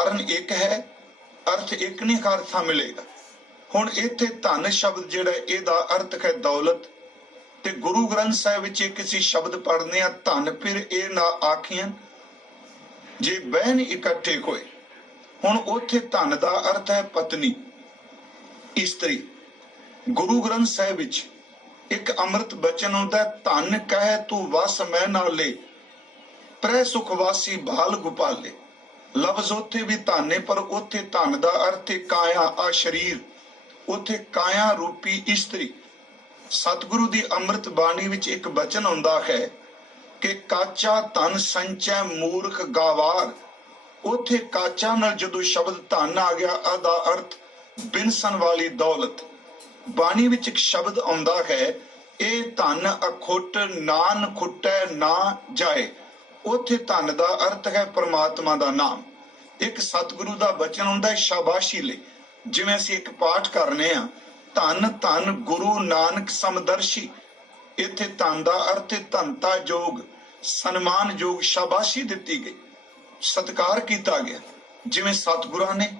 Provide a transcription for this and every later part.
ਕਾਰਨ ਇੱਕ ਹੈ, अर्थ एक नहीं अर्थां मिलेगा। हुण इत्थे धन शब्द जिहड़ा इहदा अर्थ है दौलत, ते गुरु ग्रंथ साहिब विच किसी शब्द पढ़ने धन फिर ये ना आखियन जे बहन इकट्ठे होए। हुण उत्थे धन दा अर्थ है पत्नी, इस्त्री। गुरु ग्रंथ साहिब विच एक अमृत बचन हुंदा, धन कहे तू वस मैं नाले, प्रै सुखवासी बाल गोपाले। लफ्ज उत्थे भी धन है, पर उत्थे धन दा अर्थ है काया, आ शरीर, उत्थे काया रूपी इस्त्री। सतगुरु दी अमृत बाणी विच एक बचन हुंदा है कि काचा धन संचै मूर्ख गावार। उत्थे काचा नाल जदों शब्द धन आ गया, आदा अर्थ बिनसन वाली दौलत। बाणी विच एक शब्द आउंदा है, ए धन अखुट नान खुटै ना जाए। उत्थे धन दा अर्थ है परमात्मा दा नाम। एक सतगुरु दा बचन हुंदा है शाबाशी लई, जिवें असीं एक पाठ करने आ, धन धन गुरु नानक समदर्शी। इत्थे धन दा अर्थ है धनता जोग, सन्मान जोग, शाबाशी दित्ती गई, सत्कार कीता गया। जिवें सतगुरां ने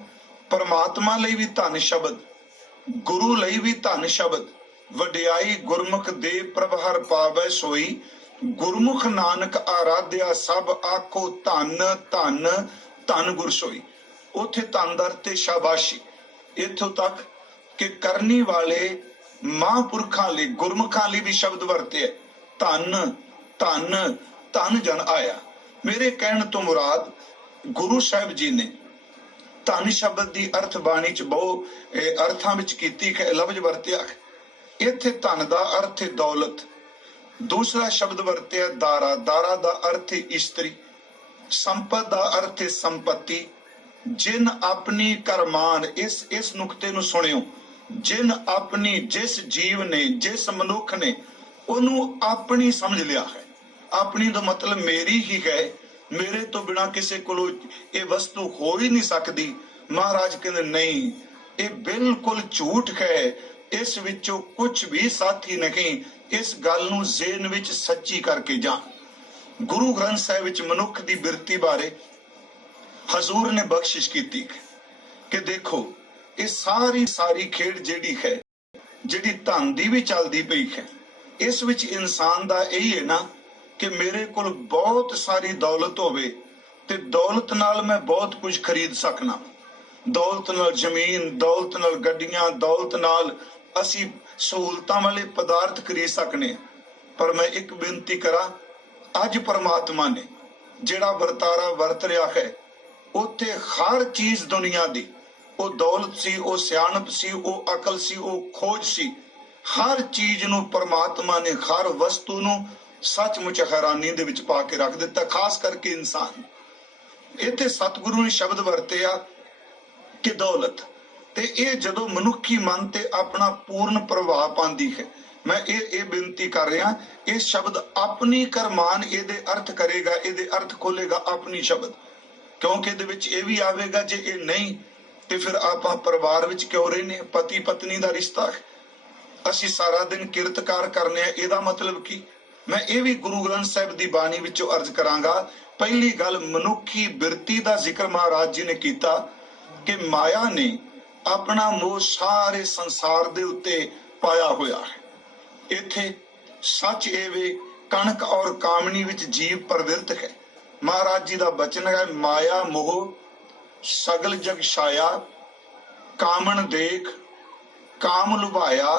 परमात्मा लई भी धन शब्द, गुरु लई भी धन शब्द, वडियाई गुरमुख दे प्रभ हर पावै सोई, गुरमुख नानक आराध्या सब आखो धन धन धन गुर सोई। उथे धन दा अर्थ शाबाशी। इथों तक कि करनी वाले महापुरखां लई, गुरमुखां लई भी शब्द वरते, धन धन धन जन आया। मेरे कहण तो मुराद गुरु साहिब जी ने धन शब्द की अर्थ बाणी च बहु अर्थां विच कीती है, लफ्ज वरत्या। इत्थे धन दा अर्थ है दौलत। दूसरा शब्द वरत्या दारा, दारा दा अर्थ है इस्त्री। संपत दा अर्थ है संपत्ति। जिन अपनी करमान, इस नुकते नूं सुनियो, जिन अपनी, जिस जीव ने, जिस मनुख ने उन्हों अपनी समझ लिया है। अपनी तो मतलब मेरी ही है, मेरे तो बिना किसी को ये वस्तु हो ही नहीं सकती। महाराज कहते नहीं, ये बिल्कुल झूठ है, इस विचों कुछ भी साथी नहीं। इस गल नूं ज़हन विच सच्ची करके जा। गुरु ग्रंथ साहिब विच मनुख दी बिरती बारे हजूर ने बख्शिश की कि देखो ये सारी खेड जिहड़ी है, जिहड़ी धन दी भी चलदी पई है, इस विच इंसान दा यही है ना कि मेरे कोल बहुत सारी दौलत होवे ते दौलत नाल मैं बहुत कुछ खरीद सकना। दौलत नाल जमीन, दौलत नाल गड्डियां, दौलत नाल असी सहूलतां वाले पदार्थ खरीद सकने। पर मैं एक बेनती करा, अज परमात्मा ने जिहड़ा वरतारा वरत रहा है, उत्थे हर चीज दुनिया दी, वो दौलत सी, वो सियाणप सी, वो अकल सी, वो खोज सी, हर चीज नूं परमात्मा ने, हर वस्तु नूं सचमुच हैरानी दे विच पा के रख दिता, खास करके इंसान। इत्थे सतगुरु ने शब्द वरतिया कि दौलत, ते ये जदों मनुखी मन ते अपना पूर्ण प्रभाव पांदी है। मैं ये बेनती कर रहा, ये शब्द अपनी करमान ये अर्थ करेगा, ये अर्थ खोलेगा अपनी शब्द, क्योंकि ये विच ये भी आवेगा जे ये नहीं तो फिर आप परिवार विच क्यों रहने, पति पत्नी का रिश्ता है, असी सारा दिन किरतकार करने, ਇਹਦਾ मतलब की। मैं ये भी गुरु ग्रंथ साहिब की बाणी विचों अर्ज करांगा। पहली गल मनुखी बिरती का जिक्र महाराज जी ने किया कि माया ने अपना मोह सारे संसार दे उत्ते पाया हुआ है। इत्थे सच एवे कणक और कामनी विच जीव प्रवृत्त है। महाराज जी का बचन है, माया मोह सगल जग छाया, कामन देख काम लुभाया,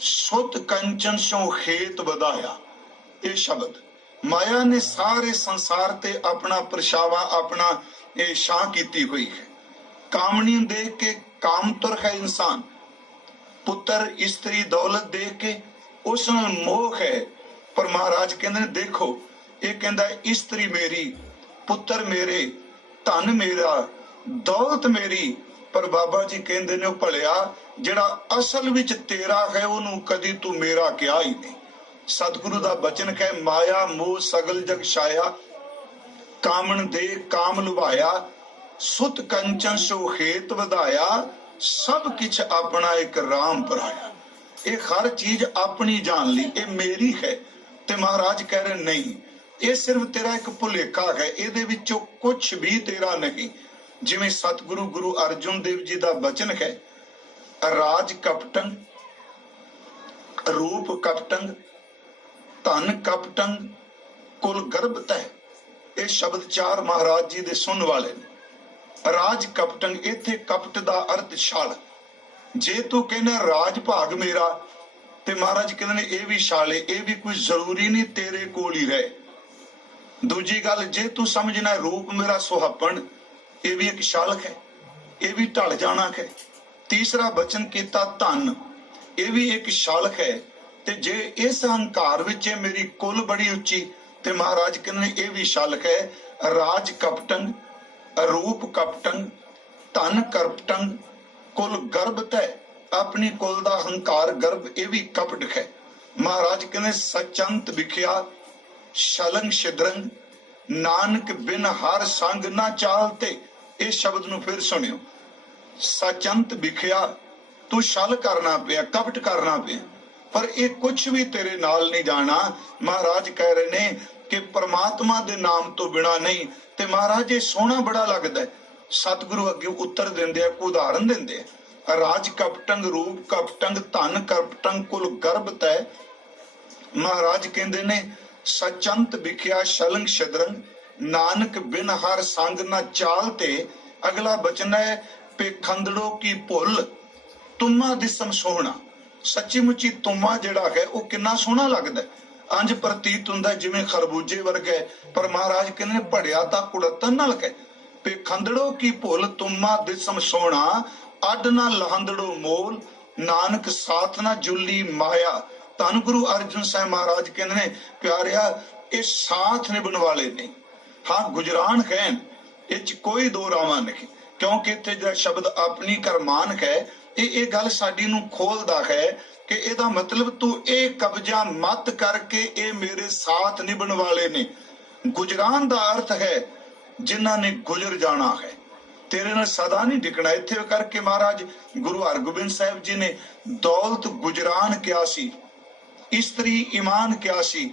सुत कंचन सो खेत बधाया। ये शब्द माया ने सारे संसार ते अपना परछावा, अपना ये शाह की हुई है। कामनी देख के कामतुर है इंसान, पुत्र स्त्री दौलत देख के उस मोह है। पर महाराज कहते देखो, ये कहता स्त्री मेरी, पुत्र मेरे, धन मेरा, दौलत मेरी। पर बाबा जी कहते ने भलिया जिहड़ा असल विच तेरा है उन्होंने कदी तू मेरा क्या ही नहीं। सतगुरु का बचन है, माया मोह सगल जग छाया, कामन दे काम लुभाया, सुत कंचन सो खेत वधाया, सब किछ अपना एक राम पराया। ये हर चीज अपनी जान ली, ये मेरी है। ते महाराज कह रहे नहीं, ये सिर्फ तेरा एक भुलेखा है, ये कुछ भी तेरा नहीं। ਜਿਵੇਂ ਸਤਿਗੁਰੂ ਗੁਰੂ ਅਰਜਨ ਦੇਵ ਜੀ ਦਾ ਬਚਨ ਹੈ, ਰਾਜ ਕਪਟੰ, ਰੂਪ ਕਪਟੰ, ਧਨ ਕਪਟੰ, ਕੁਲ ਗਰਭ ਤੈ। ਇਹ ਸ਼ਬਦ ਚਾਰ ਮਹਾਰਾਜ ਜੀ ਦੇ ਸੁਣਨ ਵਾਲੇ ਨੇ। ਰਾਜ ਕਪਟੰ, ਇੱਥੇ ਕਪਟ ਦਾ ਅਰਥ ਛਲ। ਜੇ ਤੂੰ ਕਹਿੰਦਾ ਰਾਜ ਭਾਗ ਮੇਰਾ, ਤੇ ਮਹਾਰਾਜ ਕਹਿੰਦੇ ਨੇ ਇਹ ਵੀ ਛਾਲੇ, ਇਹ ਵੀ ਕੋਈ ਜ਼ਰੂਰੀ ਨਹੀਂ ਤੇਰੇ ਕੋਲ ਹੀ ਰਹੇ। ਦੂਜੀ ਗੱਲ, ਜੇ ਤੂੰ ਸਮਝਣਾ ਰੂਪ ਮੇਰਾ ਸੁਹਾਪਣ, ਇਹ ਵੀ ਇੱਕ ਛਾਲਕ ਹੈ, ਇਹ ਵੀ ਢਲ ਜਾਣਾ ਹੈ। ਤੀਸਰਾ ਬਚਨ ਕੀਤਾ ਧਨ, ਇਹ ਵੀ ਇੱਕ ਛਾਲਕ ਹੈ। ਤੇ ਜੇ ਇਸ ਹੰਕਾਰ ਵਿੱਚ ਮੇਰੀ ਕੁਲ ਬੜੀ ਉੱਚੀ, ਤੇ ਮਹਾਰਾਜ ਕਹਿੰਦੇ ਨੇ ਇਹ ਵੀ ਛਾਲਕ ਹੈ। ਰਾਜ ਕਪਟੰ, ਰੂਪ ਕਪਟੰ, ਧਨ ਕਪਟੰ, ਕੁਲ ਗਰਭ ਤੈ। ਆਪਣੀ ਕੁਲ ਦਾ ਹੰਕਾਰ ਗਰਭ, ਇਹ ਵੀ ਕਪਟ ਹੈ। ਮਹਾਰਾਜ ਕਹਿੰਦੇ ਸਚੰਤ ਵਿਖਿਆ ਸ਼ਲੰਗ ਛਿਦਰੰਗ, ਨਾਨਕ ਬਿਨ ਹਰ ਸੰਗ ਨਾ ਚਾਲਤੇ। ਇਹ ਸ਼ਬਦ ਨੂੰ ਫਿਰ ਸੁਣਿਓ, ਸਚੰਤ ਵਿਖਿਆ, ਤੂੰ ਛਲ ਕਰਨਾ ਪਿਆ, ਕਪਟ ਕਰਨਾ ਪਿਆ, ਪਰ ਇਹ ਕੁਛ ਵੀ ਤੇਰੇ ਨਾਲ ਨਹੀਂ ਜਾਣਾ। ਮਹਾਰਾਜ ਕਹਿ ਰਹੇ ਨੇ ਕਿ ਪ੍ਰਮਾਤਮਾ ਦੇ ਨਾਮ ਤੋਂ ਬਿਨਾ ਨਹੀਂ। ਤੇ ਮਹਾਰਾਜ ਇਹ ਸੋਹਣਾ ਬੜਾ ਲੱਗਦਾ ਹੈ। ਸਤਿਗੁਰੂ ਅੱਗੇ ਉੱਤਰ ਦਿੰਦੇ ਆ, ਉਦਾਹਰਨ ਦਿੰਦੇ ਆ, ਰਾਜ ਕਪਟੰਗ, ਰੂਪ ਕਪਟੰਗ, ਧਨ ਕਪਟੰਗ, ਕੁਲ ਗਰਭ ਤੈ। ਮਹਾਰਾਜ ਕਹਿੰਦੇ ਨੇ ਸਚੰਤ ਵਿਖਿਆ ਸ਼ਲੰਗ ਛਿਦਰੰਗ, ਨਾਨਕ ਬਿਨ ਹਰ ਸੰਗ ਨਾ ਚਾਲ ਤੇ। ਅਗਲਾ ਬਚਨ ਹੈ ਪੇਖੰਦੜੋ ਕੀ ਭੁੱਲ, ਤੁਮਾ ਦਿਸਮ ਸੋਹਣਾ। ਸੱਚੀ ਮੁੱਚੀ ਤੁਮਾ ਜਿਹੜਾ ਹੈ ਉਹ ਕਿੰਨਾ ਸੋਹਣਾ ਲੱਗਦਾ, ਅੰਜ ਪ੍ਰਤੀਤ ਹੁੰਦਾ ਜਿਵੇਂ ਖਰਬੂਜੇ ਵਰਗਾ ਹੈ। ਪਰ ਮਹਾਰਾਜ ਕਹਿੰਦੇ ਨੇ ਭੜਿਆ ਤਾਂ ਕੁੜਤਨ ਨਾਲ ਹੈ। ਪੇਖੰਦੜੋ ਕੀ ਭੁੱਲ, ਤੁਮਾ ਦਿਸਮ ਸੋਹਣਾ, ਅੱਡ ਨਾ ਲਹੰਦੜੋ ਮੋਲ, ਨਾਨਕ ਸਾਥ ਨਾ ਜੁਲੀ ਮਾਇਆ। ਧੰਨ ਗੁਰੂ ਅਰਜਨ ਸਾਹਿਬ ਮਹਾਰਾਜ ਕਹਿੰਦੇ ਨੇ ਪਿਆਰਿਆ, ਇਹ ਸਾਥ ਨਿਭਣ ਵਾਲੇ ਨਹੀਂ। ਹਾਂ ਗੁਜਰਾਨ ਕਹਿਣ, ਇਹ ਚ ਕੋਈ ਦੋ ਰਾਵਾਂ ਨਹੀਂ, ਕਿਉਂਕਿ ਇੱਥੇ ਜਿਹੜਾ ਸ਼ਬਦ ਆਪਣੀ ਕਰਮਾਨ ਹੈ, ਇਹ ਗੱਲ ਸਾਡੀ ਨੂੰ ਖੋਲਦਾ ਹੈ ਕਿ ਇਹਦਾ ਮਤਲਬ ਤੂੰ ਇਹ ਕਬਜ਼ਾ ਮਤ ਕਰਕੇ ਇਹ ਮੇਰੇ ਸਾਥ ਨਿਭਣ ਵਾਲੇ ਨੇ। ਗੁਜਰਾਨ ਦਾ ਅਰਥ ਹੈ ਜਿਨ੍ਹਾਂ ਨੇ ਗੁਜ਼ਰ ਜਾਣਾ ਹੈ, ਤੇਰੇ ਨਾਲ ਸਦਾ ਨਹੀਂ ਟਿਕਣਾ। ਇੱਥੇ ਕਰਕੇ ਮਹਾਰਾਜ ਗੁਰੂ ਹਰਗੋਬਿੰਦ ਸਾਹਿਬ ਜੀ ਨੇ ਦੌਲਤ ਗੁਜਰਾਨ ਕਿਹਾ ਸੀ, ਇਸਤਰੀ ਈਮਾਨ ਕਿਹਾ ਸੀ,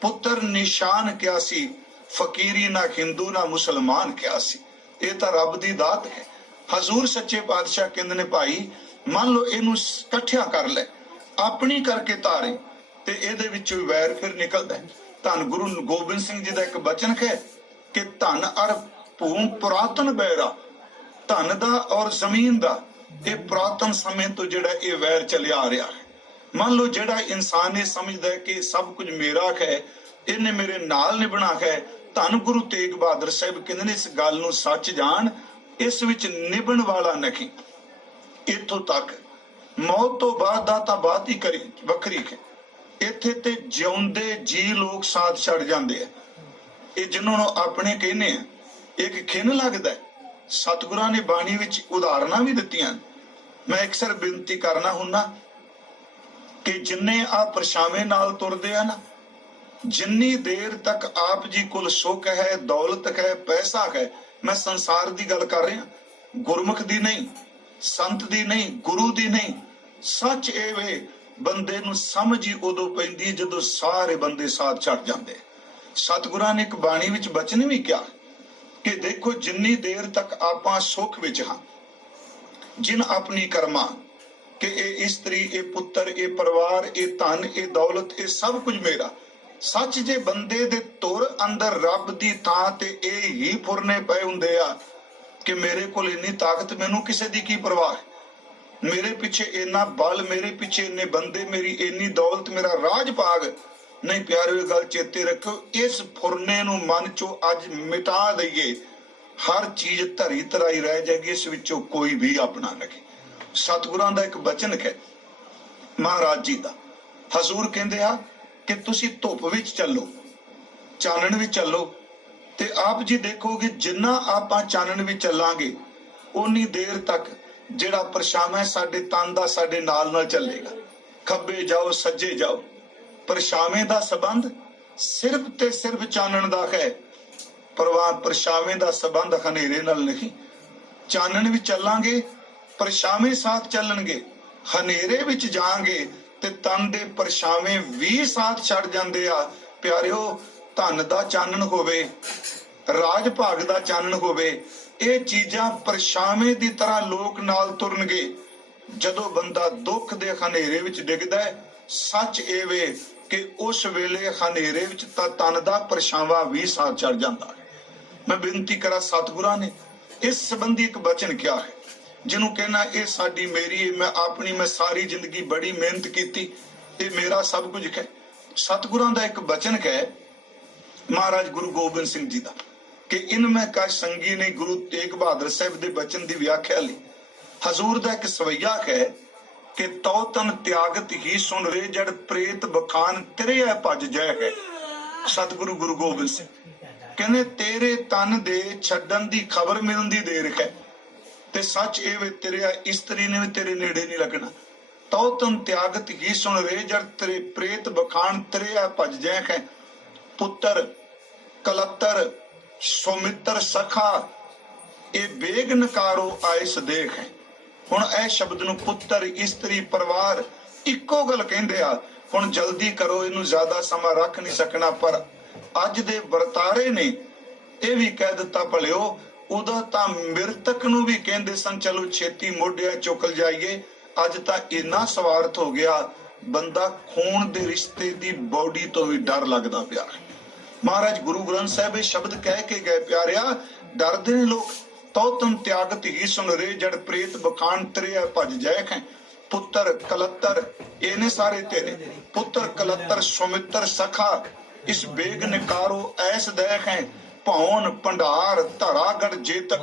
ਪੁੱਤਰ ਨਿਸ਼ਾਨ ਕਿਹਾ ਸੀ, ਫਕੀਰੀ ਨਾ ਹਿੰਦੂ ਨਾ ਮੁਸਲਮਾਨ ਕਿਹਾ ਸੀ। ਇਹ ਤਾਂ ਰੱਬ ਦੀ ਦਾਤ ਹੈ। ਹਜ਼ੂਰ ਸੱਚੇ ਪਾਤਸ਼ਾਹ ਕਹਿੰਦੇ ਨੇ ਭਾਈ ਮੰਨ ਲਓ ਇਹਨੂੰ ਇਕੱਠਿਆ ਕਰ ਲੈ, ਆਪਣੀ ਕਰਕੇ ਤਾਰੇ, ਤੇ ਇਹਦੇ ਵਿੱਚੋਂ ਵੈਰ ਫਿਰ ਨਿਕਲਦਾ ਹੈ। ਧੰਨ ਗੁਰੂ ਗੋਬਿੰਦ ਸਿੰਘ ਜੀ ਦਾ ਇੱਕ ਬਚਨ ਹੈ ਕਿ ਧਨ ਅਰ ਭੂਮ ਪੁਰਾਤਨ ਬੈਰਾ। ਧਨ ਦਾ ਔਰ ਜ਼ਮੀਨ ਦਾ ਇਹ ਪੁਰਾਤਨ ਸਮੇਂ ਤੋਂ ਜਿਹੜਾ ਇਹ ਵੈਰ ਚੱਲਿਆ ਆ ਰਿਹਾ ਹੈ। ਮੰਨ ਲਓ ਜਿਹੜਾ ਇਨਸਾਨ ਇਹ ਸਮਝਦਾ ਹੈ ਕਿ ਸਭ ਕੁਝ ਮੇਰਾ ਹੈ, ਇਹਨੇ ਮੇਰੇ ਨਾਲ ਨਿਭਣਾ ਹੈ, ਧੰਨ ਗੁਰੂ ਤੇਗ ਬਹਾਦਰ ਸਾਹਿਬ ਕਹਿੰਦੇ ਨੇ ਇਸ ਗੱਲ ਨੂੰ ਸੱਚ ਜਾਣ, ਇਸ ਵਿੱਚ ਨਿਭਣ ਵਾਲਾ ਨਹੀਂ। ਇੱਥੋਂ ਤੱਕ ਮੌਤ ਤੋਂ ਬਾਅਦ ਦਾ ਤਾਂ ਬਾਤ ਹੀ ਕਰੀ ਵੱਖਰੀ ਹੈ। ਇੱਥੇ ਤੇ ਜਿਉਂਦੇ ਜੀ ਲੋਕ ਸਾਥ ਛੱਡ ਜਾਂਦੇ ਆ। ਇਹ ਜਿਹਨਾਂ ਨੂੰ ਆਪਣੇ ਕਹਿੰਦੇ ਆ, ਇੱਕ ਖਿੰਨ ਲੱਗਦਾ। ਸਤਿਗੁਰਾਂ ਨੇ ਬਾਣੀ ਵਿੱਚ ਉਦਾਹਰਨਾਂ ਵੀ ਦਿੱਤੀਆਂ। ਮੈਂ ਅਕਸਰ ਬੇਨਤੀ ਕਰਨਾ ਹੁੰਨਾ ਕਿ ਜਿੰਨੇ ਆ ਪਰਛਾਵੇਂ ਨਾਲ ਤੁਰਦੇ ਆ ਨਾ, ਜਿੰਨੀ ਦੇਰ ਤੱਕ ਆਪ ਜੀ ਕੋਲ ਸੁੱਖ ਹੈ, ਦੌਲਤ ਹੈ, ਪੈਸਾ ਹੈ, ਮੈਂ ਸੰਸਾਰ ਦੀ ਗੱਲ ਕਰ ਰਿਹਾ, ਗੁਰਮੁਖ ਦੀ ਨਹੀਂ, ਸੰਤ ਦੀ ਨਹੀਂ, ਗੁਰੂ ਦੀ ਨਹੀਂ। ਸੱਚ ਇਹ ਵੇ ਬੰਦੇ ਨੂੰ ਸਮਝ ਹੀ ਉਦੋਂ ਪੈਂਦੀ ਜਦੋਂ ਸਾਰੇ ਬੰਦੇ ਸਾਥ ਛੱਡ ਜਾਂਦੇ। ਸਤਿਗੁਰਾਂ ਨੇ ਇੱਕ ਬਾਣੀ ਵਿੱਚ ਬਚਨ ਵੀ ਕਿਹਾ ਕਿ ਦੇਖੋ ਜਿੰਨੀ ਦੇਰ ਤੱਕ ਆਪਾਂ ਸੁੱਖ ਵਿੱਚ ਹਾਂ, ਜਿਨ ਆਪਣੀ ਕਰਮਾਂ ਕਿ ਇਹ ਇਸਤਰੀ, ਇਹ ਪੁੱਤਰ, ਇਹ ਪਰਿਵਾਰ, ਇਹ ਧਨ, ਇਹ ਦੌਲਤ, ਇਹ ਸਭ ਕੁਝ ਮੇਰਾ। ਸੱਚ ਜੇ ਬੰਦੇ ਦੇ ਧੁਰ ਅੰਦਰ ਰੱਬ ਦੀ ਥਾਂ ਤੇ ਇਹ ਹੀ ਫੁਰਨੇ ਪਏ ਹੁੰਦੇ ਆ ਕਿ ਮੇਰੇ ਕੋਲ ਇੰਨੀ ਤਾਕਤ, ਮੈਨੂੰ ਕਿਸੇ ਦੀ ਕੀ ਪਰਵਾਹ, ਮੇਰੇ ਪਿੱਛੇ ਇੰਨਾ ਬਲ, ਮੇਰੇ ਪਿੱਛੇ ਇੰਨੇ ਬੰਦੇ, ਮੇਰੀ ਇੰਨੀ ਦੌਲਤ, ਮੇਰਾ ਰਾਜ ਭਾਗ ਨਹੀਂ। ਪਿਆਰਿਓ ਇਹ ਗੱਲ ਚੇਤੇ ਰੱਖੋ, ਇਸ ਫੁਰਨੇ ਨੂੰ ਮਨ ਚੋਂ ਅੱਜ ਮਿਟਾ ਦਈਏ, ਹਰ ਚੀਜ਼ ਧਰੀ ਧਰਾਈ ਰਹਿ ਜਾਏਗੀ, ਇਸ ਵਿੱਚੋਂ ਕੋਈ ਵੀ ਆਪਣਾ ਨਹੀਂ। ਸਤਿਗੁਰਾਂ ਦਾ ਇੱਕ ਬਚਨ ਹੈ ਮਹਾਰਾਜ ਜੀ ਦਾ, ਹਜ਼ੂਰ ਕਹਿੰਦੇ ਆ ਕਿ ਤੁਸੀਂ ਧੁੱਪ ਵਿੱਚ ਚੱਲੋ, ਚਾਨਣ ਵਿੱਚ ਚੱਲੋ, ਤੇ ਆਪ ਜੀ ਦੇਖੋਗੇ ਜਿੰਨਾ ਆਪਾਂ ਚਾਨਣ ਵਿੱਚ ਚੱਲਾਂਗੇ ਉਨੀ ਦੇਰ ਤੱਕ ਜਿਹੜਾ ਪਰਛਾਵਾਂ ਸਾਡੇ ਤਨ ਦਾ ਸਾਡੇ ਨਾਲ ਨਾਲ ਚੱਲੇਗਾ। ਖੱਬੇ ਜਾਓ ਸੱਜੇ ਜਾਓ, ਪਰਛਾਵੇਂ ਦਾ ਸੰਬੰਧ ਸਿਰਫ ਤੇ ਸਿਰਫ ਚਾਨਣ ਦਾ ਹੈ। ਪਰਛਾਵੇਂ ਦਾ ਸੰਬੰਧ ਹਨੇਰੇ ਨਾਲ ਨਹੀਂ। ਚਾਨਣ ਵਿੱਚ ਚੱਲਾਂਗੇ, ਪਰਛਾਵੇਂ ਸਾਥ ਚੱਲਣਗੇ। ਹਨੇਰੇ ਵਿੱਚ ਜਾਾਂਗੇ ਤੇ ਤਨ ਦੇ ਪਰਛਾਵੇਂ ਵੀ ਸਾਥ ਛੱਡ ਜਾਂਦੇ ਆ। ਪਿਆਰਿਓ ਧਨ ਦਾ ਚਾਨਣ ਹੋਵੇ, ਰਾਜ ਭਾਗ ਦਾ ਚਾਨਣ ਹੋਵੇ, ਇਹ ਚੀਜ਼ਾਂ ਪਰਛਾਵੇਂ ਦੀ ਤਰ੍ਹਾਂ ਲੋਕ ਨਾਲ ਤੁਰਨਗੇ। ਜਦੋਂ ਬੰਦਾ ਦੁੱਖ ਦੇ ਹਨੇਰੇ ਵਿੱਚ ਡਿੱਗਦਾ ਹੈ, ਸੱਚ ਇਹ ਵੇ ਕਿ ਉਸ ਵੇਲੇ ਹਨੇਰੇ ਵਿੱਚ ਤਾਂ ਤਨ ਦਾ ਪਰਛਾਵਾਂ ਵੀ ਸਾਥ ਚੜ ਜਾਂਦਾ ਹੈ। ਮੈਂ ਬੇਨਤੀ ਕਰਾਂ, ਸਤਿਗੁਰਾਂ ਨੇ ਇਸ ਸੰਬੰਧੀ ਇੱਕ ਬਚਨ ਕਿਹਾ ਹੈ, ਜਿਹਨੂੰ ਕਹਿਣਾ ਇਹ ਸਾਡੀ ਮੇਰੀ, ਮੈਂ ਆਪਣੀ, ਮੈਂ ਸਾਰੀ ਜ਼ਿੰਦਗੀ ਬੜੀ ਮਿਹਨਤ ਕੀਤੀ, ਇਹ ਮੇਰਾ ਸਭ ਕੁਝ ਹੈ। ਸਤਿਗੁਰਾਂ ਦਾ ਇੱਕ ਬਚਨ ਹੈ ਮਹਾਰਾਜ ਗੁਰੂ ਗੋਬਿੰਦ ਸਿੰਘ ਜੀ ਦਾ, ਕਿ ਇਨ ਮੈਂ ਕਾ ਸੰਗੀ ਨੇ ਗੁਰੂ ਤੇਗ ਬਹਾਦਰ ਸਾਹਿਬ ਦੇ ਬਚਨ ਦੀ ਵਿਆਖਿਆ ਲਈ ਹਜ਼ੂਰ ਦਾ ਇੱਕ ਸਵਈਆ ਹੈ ਕਿ ਤਉ ਤਨ ਤਿਆਗਤ ਹੀ ਸੁਣ ਰੇ ਜੜ ਪ੍ਰੇਤ ਬਖਾਨ ਤੇਰੇ ਭਜ ਜੈ ਹੈ। ਸਤਿਗੁਰੂ ਗੁਰੂ ਗੋਬਿੰਦ ਸਿੰਘ ਕਹਿੰਦੇ ਤੇਰੇ ਤਨ ਦੇ ਛੱਡਣ ਦੀ ਖਬਰ ਮਿਲਣ ਦੀ ਦੇਰ ਹੈ, ਤੇ ਸੱਚ ਇਹ ਵੇ ਤੇਰੇ ਇਸਤਰੀ ਨੇ ਵੀ ਤੇਰੇ ਨੇੜੇ ਨਹੀਂ ਲੱਗਣਾ। ਤਉ ਤਨ ਤਿਆਗਤ ਹੀ ਸੁਣ ਰੇ ਜੜ ਤੇਰੇ ਪ੍ਰੇਤ ਬਖਾਨ ਤੇਰੇ ਭਜ ਜੈ ਹੈ। ਪੁੱਤਰ ਕਲੱਤਰ ਸੁਮਿੱਤਰ ਸਖਾ ਇਹ ਬੇਗ ਨਕਾਰੋ ਆਇਸ ਦੇਖ ਹੈ। ਹੁਣ ਇਹ ਸ਼ਬਦ ਨੂੰ ਪੁੱਤਰ, ਇਸਤਰੀ, ਪਰਿਵਾਰ ਇੱਕੋ ਗੱਲ ਕਹਿੰਦੇ ਆ। ਹੁਣ ਜਲਦੀ ਕਰੋ, ਇਹਨੂੰ ਜ਼ਿਆਦਾ ਸਮਾਂ ਰੱਖ ਨਹੀਂ ਸਕਣਾ। ਪਰ ਅੱਜ ਦੇ ਵਰਤਾਰੇ ਨੇ ਇਹ ਵੀ ਕਹਿ ਦਿੱਤਾ ਭਲਿਓ, ਉਦੋਂ ਤਾਂ ਮ੍ਰਿਤਕ ਨੂੰ ਵੀ ਕਹਿੰਦੇ ਸਨ ਚਲੋ ਛੇਤੀ ਮੋਢਿਆਂ ਚੁੱਕ ਜਾਈਏ। ਅੱਜ ਤਾਂ ਇੰਨਾ ਸਵਾਰਥ ਹੋ ਗਿਆ, ਬੰਦਾ ਖੂਨ ਦੇ ਰਿਸ਼ਤੇ ਦੀ ਬੋਡੀ ਤੋਂ ਵੀ ਡਰ ਲੱਗਦਾ ਪਿਆ। ਮਹਾਰਾਜ ਗੁਰੂ ਗ੍ਰੰਥ ਸਾਹਿਬ ਇਹ ਸ਼ਬਦ ਕਹਿ ਕੇ ਗਏ, ਪਿਆਰਿਆ ਡਰਦੇ ਨੇ ਲੋਕ। ਤਉ ਤੁਮ ਤਿਆਗਤ ਹੀ ਸੁਣ ਰੇ ਜੜ ਪ੍ਰੇਤ ਬਖਾਨ ਤਰੇ ਭਜ ਜੈ ਹੈ। ਪੁੱਤਰ ਕਲੱਤਰ ਇਹ ਨੇ ਸਾਰੇ ਤੇਰੇ, ਪੁੱਤਰ ਕਲੱਤਰ ਸੁਮਿੱਤਰ ਸਖਾ ਇਸ ਬੇਗ ਨਿਕਾਰੋ ਐਸ ਦੇਖ ਹੈ। ਭੌਨ ਭੰਡਾਰ ਧਰਾਗੜ ਜੇਤਕ